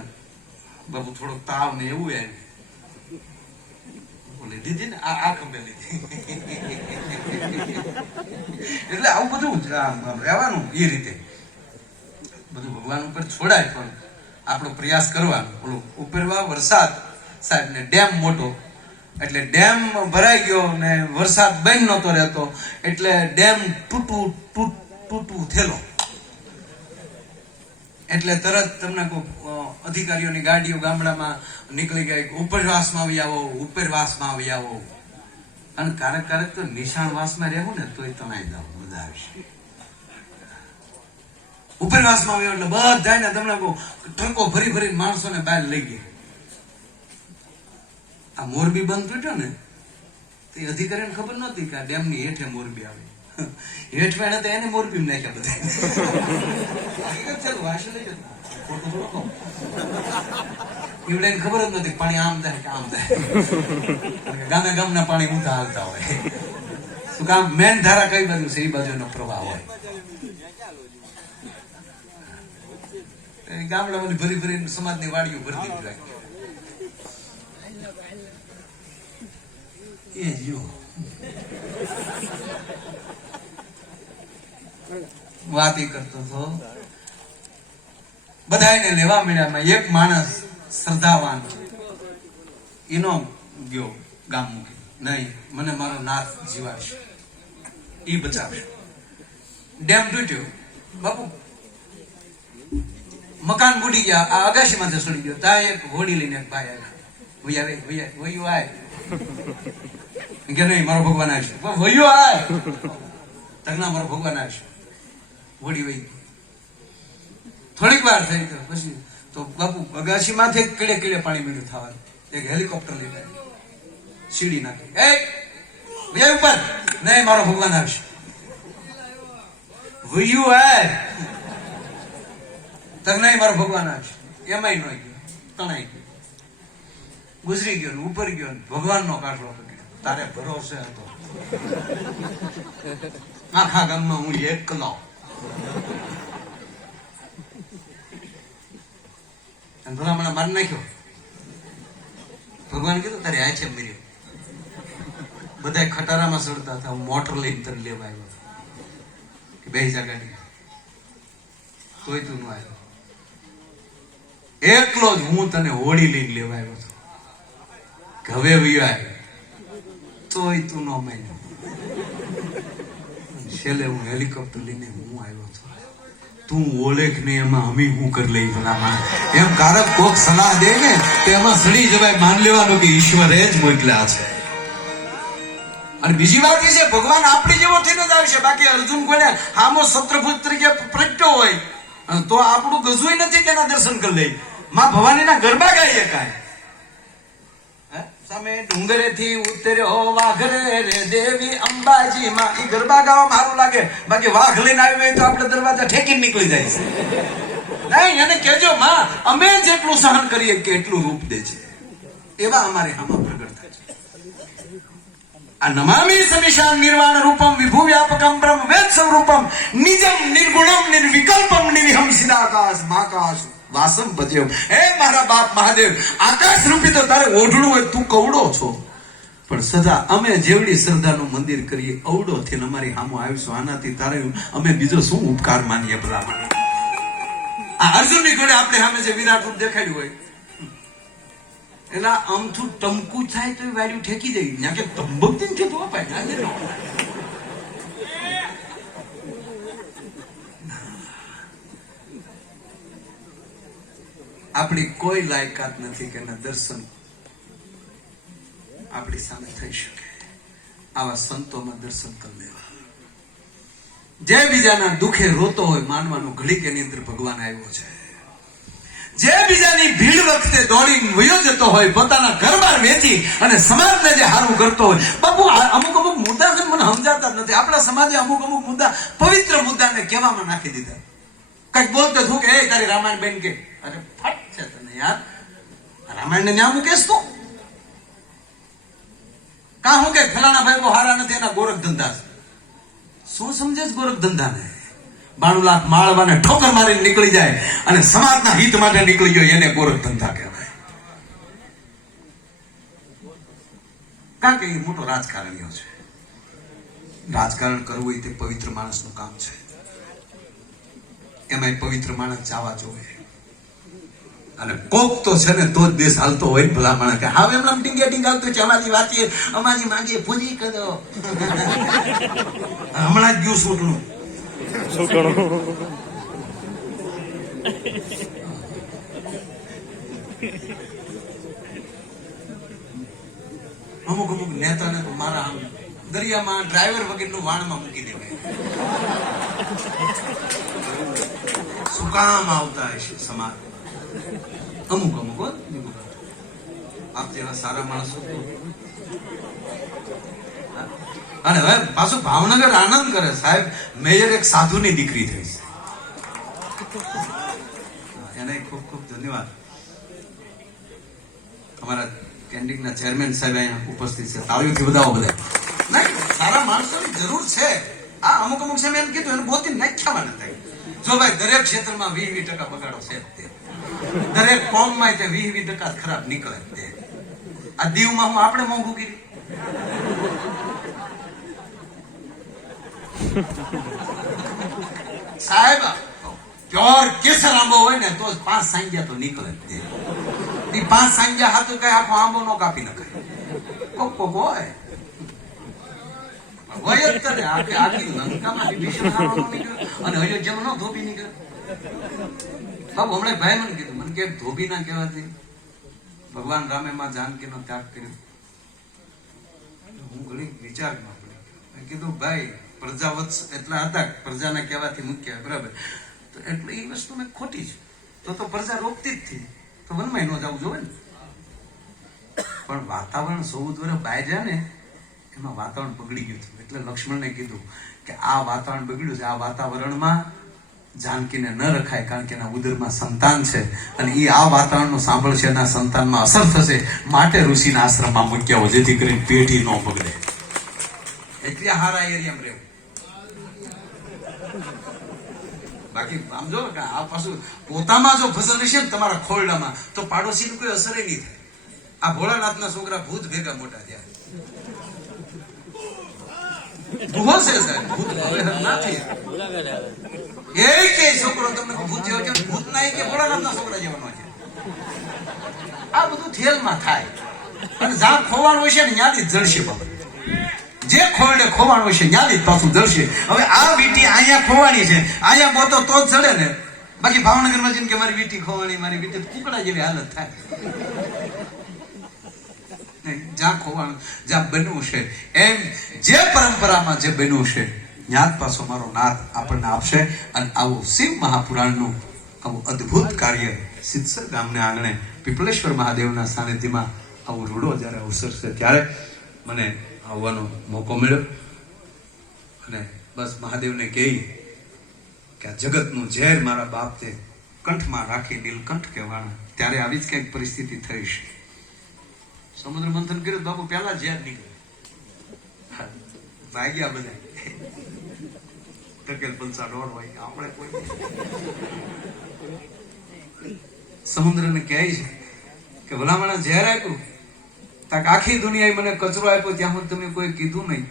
બાપુ થોડોક તાવ ને એવું આવી લીધી ને આ ખંભે લીધી. એટલે આવું બધું રહેવાનું એ રીતે બધું ભગવાન ઉપર છોડાય, પણ આપણો પ્રયાસ કરવાનો. ઓલો ઉપરવા વરસાદ સાહેબ ને ડેમ મોટો એટલે ડેમ ભરાઈ ગયો ને વરસાદ બંધ નતો રહેતો એટલે ડેમ તૂટું થયેલો. એટલે તરત તમને અધિકારીઓની ગાડીઓ ગામડામાં નીકળી ગઈ, ઉપરવાસમાં આવી આવો, ઉપરવાસમાં આવી આવો. અને ક્યારેક તો નિશાણવાસમાં રહેવું ને તોય તણાઈ જાવ, મજા આવશે. ઉપરવાસમાં આવ્યો એટલે બધા ને તમને ટ્રકો ભરી ભરીને માણસોને બહાર લઈ ગયા. આ મોરબી બંધ તૂટ્યો ને તે અધિકારીને ખબર નહોતી કે આ ડેમની હેઠે મોરબી આવે. હેઠ વેણે તો એને મોરબી નાખ્યા બધા. એવડે ખબર જ નથી પાણી આમ થાય કે આમ થાય. ગામે ગામના પાણી ઊંધા હાલતા હોય. શું કામ મેન ધારા કઈ બાજુ છે એ બાજુનો પ્રવાહ હોય. ગામડામાં ભરી ભરી સમાજની વાડીઓ ભરતી જાય. એ જો વાત એ કરતો હતો, બધાને લેવા મળ્યામાં એક માણસ શ્રદ્ધાવાન એનો ગયો ગામ મૂકી, નહીં મને મારો નાથ જીવાડશે, ઈ બચાવશે. ડેમ તૂટ્યો, બાપુ મકાન બુડી ગયા, આ અગાશી માંથી સડી ગયો. ત્યાં એક હોડી લઈને એક ભાઈ આવ્યા, વયું આય કે નહીં મારો ભગવાન આવશે, વયું આય તગના મારો ભગવાન આવશે. હોડી વહી થોડીક વાર થઈ ગયો પછી તો બાપુ અગાશી માંથી કીડે કીડે પાણી મીઠું થવાનું. એક હેલિકોપ્ટર લઈને સીડી નાખી, એ વયા ઉપર નહીં મારો ભગવાન આવશે, વયું આય તક નહીં મારો ભગવાન આવશે. એમાંય ન ગયો, તણાઈ ગયો, ગુજરી ગયો, ઉપર ગયો, ભગવાન નો કાઢલો પકડ્યો. તારે ભરોસે હતો, આખા ગામમાં હું એકલો. ભલામણા મારી નાખ્યો. ભગવાન કીધું તારે આ છે મર્યો. બધા ખટારામાં સડતા હતા, હું મોટર લઈને તને લેવા આવ્યો કે બે જા ગાડી, કોઈ તું ન આવ્યો. એકલો જ હું તને હોડી લઈને લેવા આવ્યો હતો, હવે વયો આવ્યો તોય તું ન માન્યો. છેલ્લે હું હેલિકોપ્ટર લઈને હું આવ્યો હતો, તું ઓળખ ને એમાં અમે હું કરી લઈ ભલામાં. એમ કારક કોક સલાહ દે ને તો એમાં સડી જવાય, માન લેવાનું કે ઈશ્વરે જ મોકલ્યા છે. અને બીજી વાત એ છે, ભગવાન આપણી જેવો થઈને જ આવશે. બાકી અર્જુન કોઈને આમો શત્રુભૂત તરીકે પ્રગટ્યો હોય તો આપણું ગજુય નથી કે એના દર્શન કરી લઈ. માં ભવાનીના ગરબા ગાઈએ કાંઈ સામે ડુંગરેથી ઉતર્યો વાઘરે રે દેવી અંબાજી માં, એ ગરબા ગાવા સારું લાગે. બાકી વાઘ લઈને આવી હોય તો આપણે દરવાજા ઠેકીને નીકળી જાય છે. નહીં એને કેજો માં અમે જેટલું સહન કરીએ કે એટલું રૂપ દે છે. એવા અમારે આમાં પ્રગટ થાય છે. આ નમામિ સમિશાન નિર્વાણ રૂપમ વિભુ વ્યાપકમ બ્રહ્મ વેદ સ્વરૂપમ નિજમ નિર્ગુણમ નિર્વિકલ્પમ નિર્વિહમ સિદાકાશ માકાશ વાસમ ભજ્યમ. હે મારા બાપ મહાદેવ, આકાશ રૂપી તો તારે ઓઢણું હોય, તું કવડો છો, પણ સદા અમે જેવડી શ્રદ્ધાનું મંદિર કરીએ અવડો થઈને અમારી સામો આવીશું. આનાથી તારે અમે બીજો શું ઉપકાર માનીએ ભલામણ. આ અર્જુનની ઘોડે આપણે સામે જે વિરાટ રૂપ દેખાડ્યું હોય એટલે આમથું ટમકું થાય તો વાર્યું ઠેકી જાય. ત્યાં કે તંબકતી કે તો અપાય ના. આપણી કોઈ લાયકાત નથી કે એના દર્શન આપણી સામે થઈ શકે. આવા સંતોમાં દર્શન કરી લેવા. જે બીજાના દુખે રોતો હોય માનવાનું ઘડીક એની અંદર ભગવાન આવ્યો છે. જે બીજાની ભીડ વખતે દોડીને વયો જતો હોય, પોતાના ઘર બાર વેચી અને સમાજને જે હારું કરતો હોય. બાપુ અમુક મુદ્દા છે મને સમજાતા નથી. આપણા સમાજે અમુક મુદ્દા, પવિત્ર મુદ્દાને કહેવામાં નાખી દીધા. કઈક બોલતો છું કે એ તારી રામાયણ બેન કે, અરે ફટ છે તને યાર, રામાયણ ને ન્યા મૂકેશ તું કા? હું કે ફલાણા ભાઈ બહુ હારા નથી, એના ગોરખ ધંધા છે. શું સમજે ગોરખ ધંધા ને? 92 લાખ માળવાને ઠોકર મારીને નીકળી જાય અને સમાજના હિત માટે નીકળી ગયો, એને ગોરખ ધંધા કહેવાય. કારણ કે એ મોટો રાજકારણીઓ છે. રાજકારણ કરવું એ તે પવિત્ર માણસનું કામ છે. એમાં પવિત્ર માણસ ચાવા જોવે. અને કોક તો છે ને તો જ દેશ હાલતો હોય. ભલા માણસ કે હવે એમ ટીંગે ટીંગ આવતું છે, અમારી વાંચીએ અમારી માંગીએ પૂરી કરો. હમણાં જ ગયું સૂટણું. અમુક અમુક નેતાને તો મારા આમ દરિયામાં ડ્રાઈવર વગરનું વાણમાં મૂકી દેવાય. શું કામ આવતા હશે સમાજ? અમુક અમુક હો. આપ જેવા સારા માણસો તો. અને હવે પાછું ભાવનગર આનંદ કરે સાહેબ, મેયર એક સાધુની દીકરી થઈ છે. એને ખૂબ ખૂબ ધન્યવાદ. અમારા કેન્ટીનના ચેરમેન સાહેબ અહીંયા ઉપસ્થિત છે. તાળીઓથી વધાવો બધા. નહીં, સારા માણસોની જરૂર છે. આ અમુક અમુક સમય એમ કીધું એને ગોતી નાખ્યા થાય. જો ભાઈ દરેક ક્ષેત્રમાં 20% બગાડો છે તે. દરેક કોમમાં તે 20% ખરાબ નીકળે તે. આ દીવમાં હું આપણે મોંઘું કીધું. સાહેબ પ્યોર કેસર આંબો હોય ને તો 5 સાંજ્યા તો નીકળે જ તે. 5 સાંજ્યા હાથું કઈ આખો આંબો નો કાપી નખાય. કોક હોય હોય જ તને. આખી લંકામાં વિભીષણ રાવણનો નીકળ્યો અને અયોધ્યામાં નો ધોબી નીકળ્યો. બાબુ હમણાં ભાઈ મને કીધું, મને કે ધોબી ના કહેવાથી ભગવાન રામે માં જાનકી નો ત્યાગ કર્યો. હું ઘણી વિચારમાં પડી. મેં કીધું ભાઈ પ્રજાવત્સ એટલા હતા, પ્રજાના કહેવાથી મૂક્યા બરાબર, તો એટલે એ વસ્તુ મેં ખોટી છે. તો પ્રજા રોકતી જ થી તો વનમાં ન જવું જોવે ને. પણ વાતાવરણ 14 વર્ષ બહાર જાય ને એમાં વાતાવરણ બગડી ગયું હતું. એટલે લક્ષ્મણને કીધું કે આ વાતાવરણ બગડ્યું છે, આ વાતાવરણમાં જાનકીને ન રખાય, કારણ કે એના ઉદરમાં સંતાન છે અને એ આ વાતાવરણનું સાંભળશે, એના સંતાનમાં અસર થશે, માટે ઋષિના આશ્રમમાં મૂક્યા હોય, જેથી કરીને પેઢી ન બગડે. એટલે હારા એરિયામાં રહેવું. બાકી આમ જો કે આ પાછું પોતામાં જો ભજન હશે ને તમારા ખોરડામાં તો પાડોશીનું કોઈ અસર નહીં થાય. આ ભોળાનાથના છોકરા ભૂત ભેગા મોટા થયા. ભૂવો છે સાહેબ, ભૂત ના થયા. એ કે છોકરો તમને ભૂત જેવો છે, ભૂત ના કે ભોળાનાથના છોકરા જેવાનો છે. આ બધું થેલમાં થાય. અને જ્યાં ખોવાણ હોય છે ને ત્યાંથી જ જળશે બાબા. જે ખોરડે ખોવાણ હશે ત્યાંથી પાછું જળશે. હવે આ વીટી અહીંયા ખોવાણી છે, અહીંયા બોતો તો જ જડે ને. બાકી ભાવનગરમાં જઈને કે મારી વીટી ખોવાણી, મારી વીટી કુકડા જેવી હાલત થાય. જ્યાં ખોવાણ જ્યાં બન્યું છે, એમ જે પરંપરામાં જે બન્યું છે ત્યાં જ પાછો મારો નાથ આપણને આપશે. અને આવું શિવ મહાપુરાણનું આવું અદ્ભુત કાર્ય સિદ્ધસર ગામને આંગણે પીપળેશ્વર મહાદેવના સાનિધ્યમાં આવું રૂડો જયારે અવસર છે ત્યારે મને આવવાનો મોકો મળ્યો. અને બસ મહાદેવને કહી કે આ જગતનું ઝેર મારા બાપ તે કંઠમાં રાખી નીલકંઠ કહેવાના. ત્યારે આવી જ કંઈક પરિસ્થિતિ થઈ છે. સમુદ્ર મંથન કર્યું બાપુ પહેલા ઝેર નીકળ્યું. ભાગ્યા બધા ટકેલ પંચા દોડ હોય આપણે કોઈ. સમુદ્રને કહે છે કે ભલામણા ઝેર આપ્યું, તાક આખી દુનિયાએ મને કચરો આપ્યો, ત્યાં સુધી તમે કોઈ કીધું નહીં.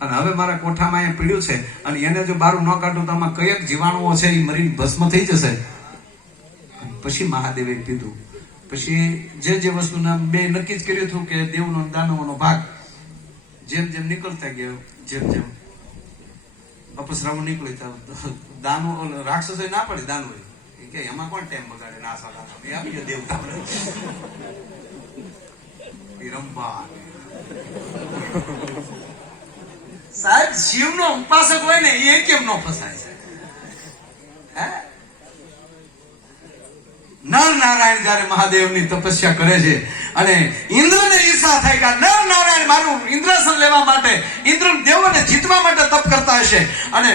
અને હવે મારા કોઠામાં અહીંયા પીડ્યું છે અને એને જો બારું ન કાઢું તો આમાં કયેક જીવાણુઓ છે એ મરીને ભસ્મ થઈ જશે. પછી મહાદેવે કીધું. પછી જે વસ્તુના બે નક્કી જ કર્યું હતું કે દેવનો દાનવોનો ભાગ જેમ જેમ નીકળતા ગયો, જેમ જેમ અપસરાઓ નીકળી દાનો રાક્ષસો ના પડે. દાનો કે એમાં કોણ ટાઈમ બગાડે, ના સાલા આપી ગયો દેવતા સાહેબ. શિવનો ઉપાસક હોય ને એ કેમ ન ફસાય છે? નર નારાયણ જયારે મહાદેવની તપસ્યા કરે છે અને ઇન્દ્રને ઈર્ષા થાય કે નર નારાયણ મારું ઇન્દ્રાસન લેવા માટે, ઇન્દ્ર દેવોને જીતવા માટે તપ કરતા હશે અને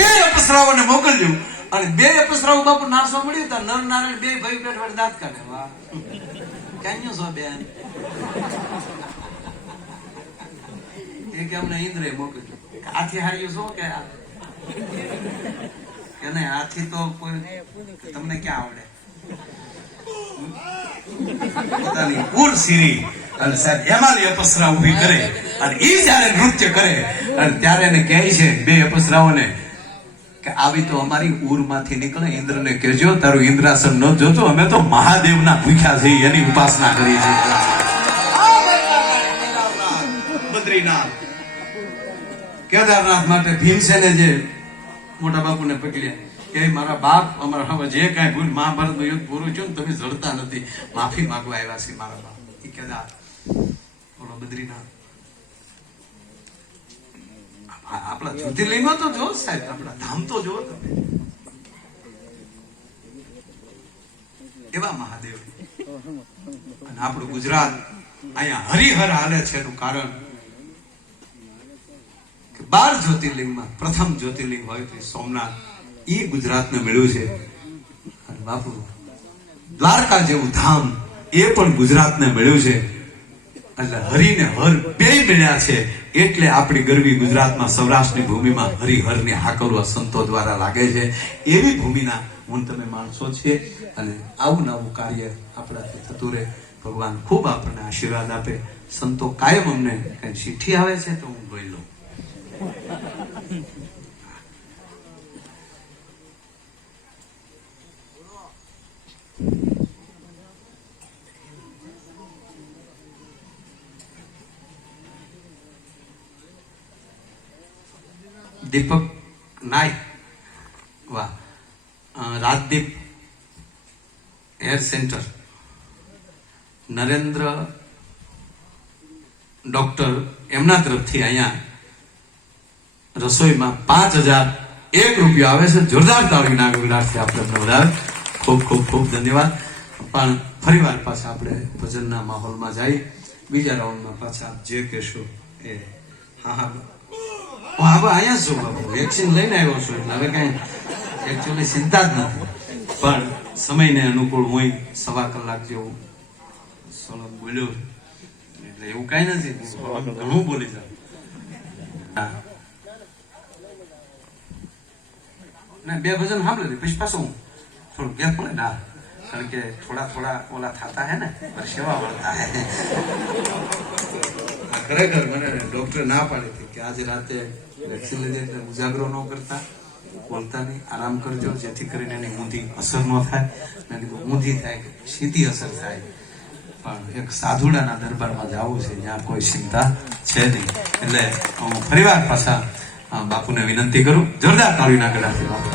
2 અપ્સરાઓને મોકલ્યું. અને 2 અપ્સરાઓ બાપુ નાસવા મળ્યું તો નર નારાયણ 2 ભાઈ પેટ વડે દાંત કાઢે. વાહ, ક્યાં છો બેન? એ કે અમને ઇન્દ્રએ મોકલ્યું. આથી હાર્યું છો કે નહીં? આથી તો કોઈ તમને ક્યાં આવડે? પોતાની ઉર સીરી અને સાહેબ એમાંની અપસરા ઉભી કરે અને ઈ જયારે નૃત્ય કરે અને ત્યારે એને કહે છે 2 અપસરાઓને કે આવી તો અમારી ઉરમાંથી નીકળે. ઇન્દ્રને કહેજો તારું ઇન્દ્રાસન ન જોતો, અમે તો મહાદેવના ભૂખ્યા છીએ, એની ઉપાસના કરીએ છીએ. બદ્રીનાથ કેદારનાથ માટે ભીમસેને જે મોટા બાપુને પકડ્યા કે મારા બાપ અમારા હવે જે કાંઈ ભૂલ મહાભારતનું યુદ્ધ પૂરું થયું ને તમે જડતા નથી, માફી માંગવા આવ્યા છે મારા બાપ. એ કહેતા બોલો બદ્રીનાથ આપણા જ્યોતિર્લિંગમાં તો જો સાહેબ, આપણા ધામ તો જો તમે, એવા મહાદેવ. અને આપણું ગુજરાત અહીંયા હરિહર હાલે છે એનું કારણ કે 12 જ્યોતિર્લિંગમાં પ્રથમ જ્યોતિર્લિંગ હોય તો સોમનાથ, એ ગુજરાતને મળ્યું છે. અને બાપુ દ્વારકા જેવું ધામ એ પણ ગુજરાતને મળ્યું છે. એટલે હરિને હર બે મળ્યા છે. એટલે આપણી ગરવી ગુજરાતમાં સૌરાષ્ટ્રની ભૂમિમાં હરિહરની હાકલો સંતો દ્વારા લાગે છે. એવી ભૂમિના હું તમે માણસો છીએ. અને આવું નવું કાર્ય આપણાથી થતું રહે. ભગવાન ખૂબ આપણને આશીર્વાદ આપે. સંતો કાયમ અમને કઈ ચિઠ્ઠી આવે છે તો હું જોઈ લઉં. દીપક નાય, વાહ. Rajdeep hair centre, Narendra doctor, એમના તરફથી અહીંયા રસોઈમાં 5001 રૂપિયા આવે છે. જોરદાર તાળીના ગગડાટથી આપણે વધારે ખૂબ ખૂબ ખૂબ ધન્યવાદ. પણ ફરીવાર પાછા આપણે ભજનના માહોલમાં જઈ બીજા રાઉન્ડમાં પાછા આપ જે કહેશો એ. હા હવે અહીંયા જ છું બાબુ, વેક્સિન લઈને આવ્યો છું એટલે હવે કઈ એકચ્યુઅલી ચિંતા જ નથી. પણ સમયને અનુકૂળ હું 1.25 કલાક જેવું સળંગ બોલ્યો એટલે એવું કઈ નથી, ઘણું બોલી જાઉં. ને 2 ભજન સાંભળે છે પછી પાછું હું થોડું ગેપ પડે ના, કારણ કે થોડા ઓલા થતા હે ને સેવા વળતા હે. ખરેખર મને ડોક્ટરે ના પાડી હતી કે આજે રાતે વેક્સિન લીધી એટલે ઉજાગરો ન કરતા, બોલતા નહીં, આરામ કરજો જેથી કરીને એની ઊંધી અસર ન થાય. મેં કીધું ઊંધી થાય કે સીધી અસર થાય. પણ એક સાધુડાના દરબારમાં જવું છે જ્યાં કોઈ ચિંતા છે નહીં. એટલે હું ફરીવાર પાછા બાપુને વિનંતી કરું, જોરદાર તાળીના ગળાથી બાપુ.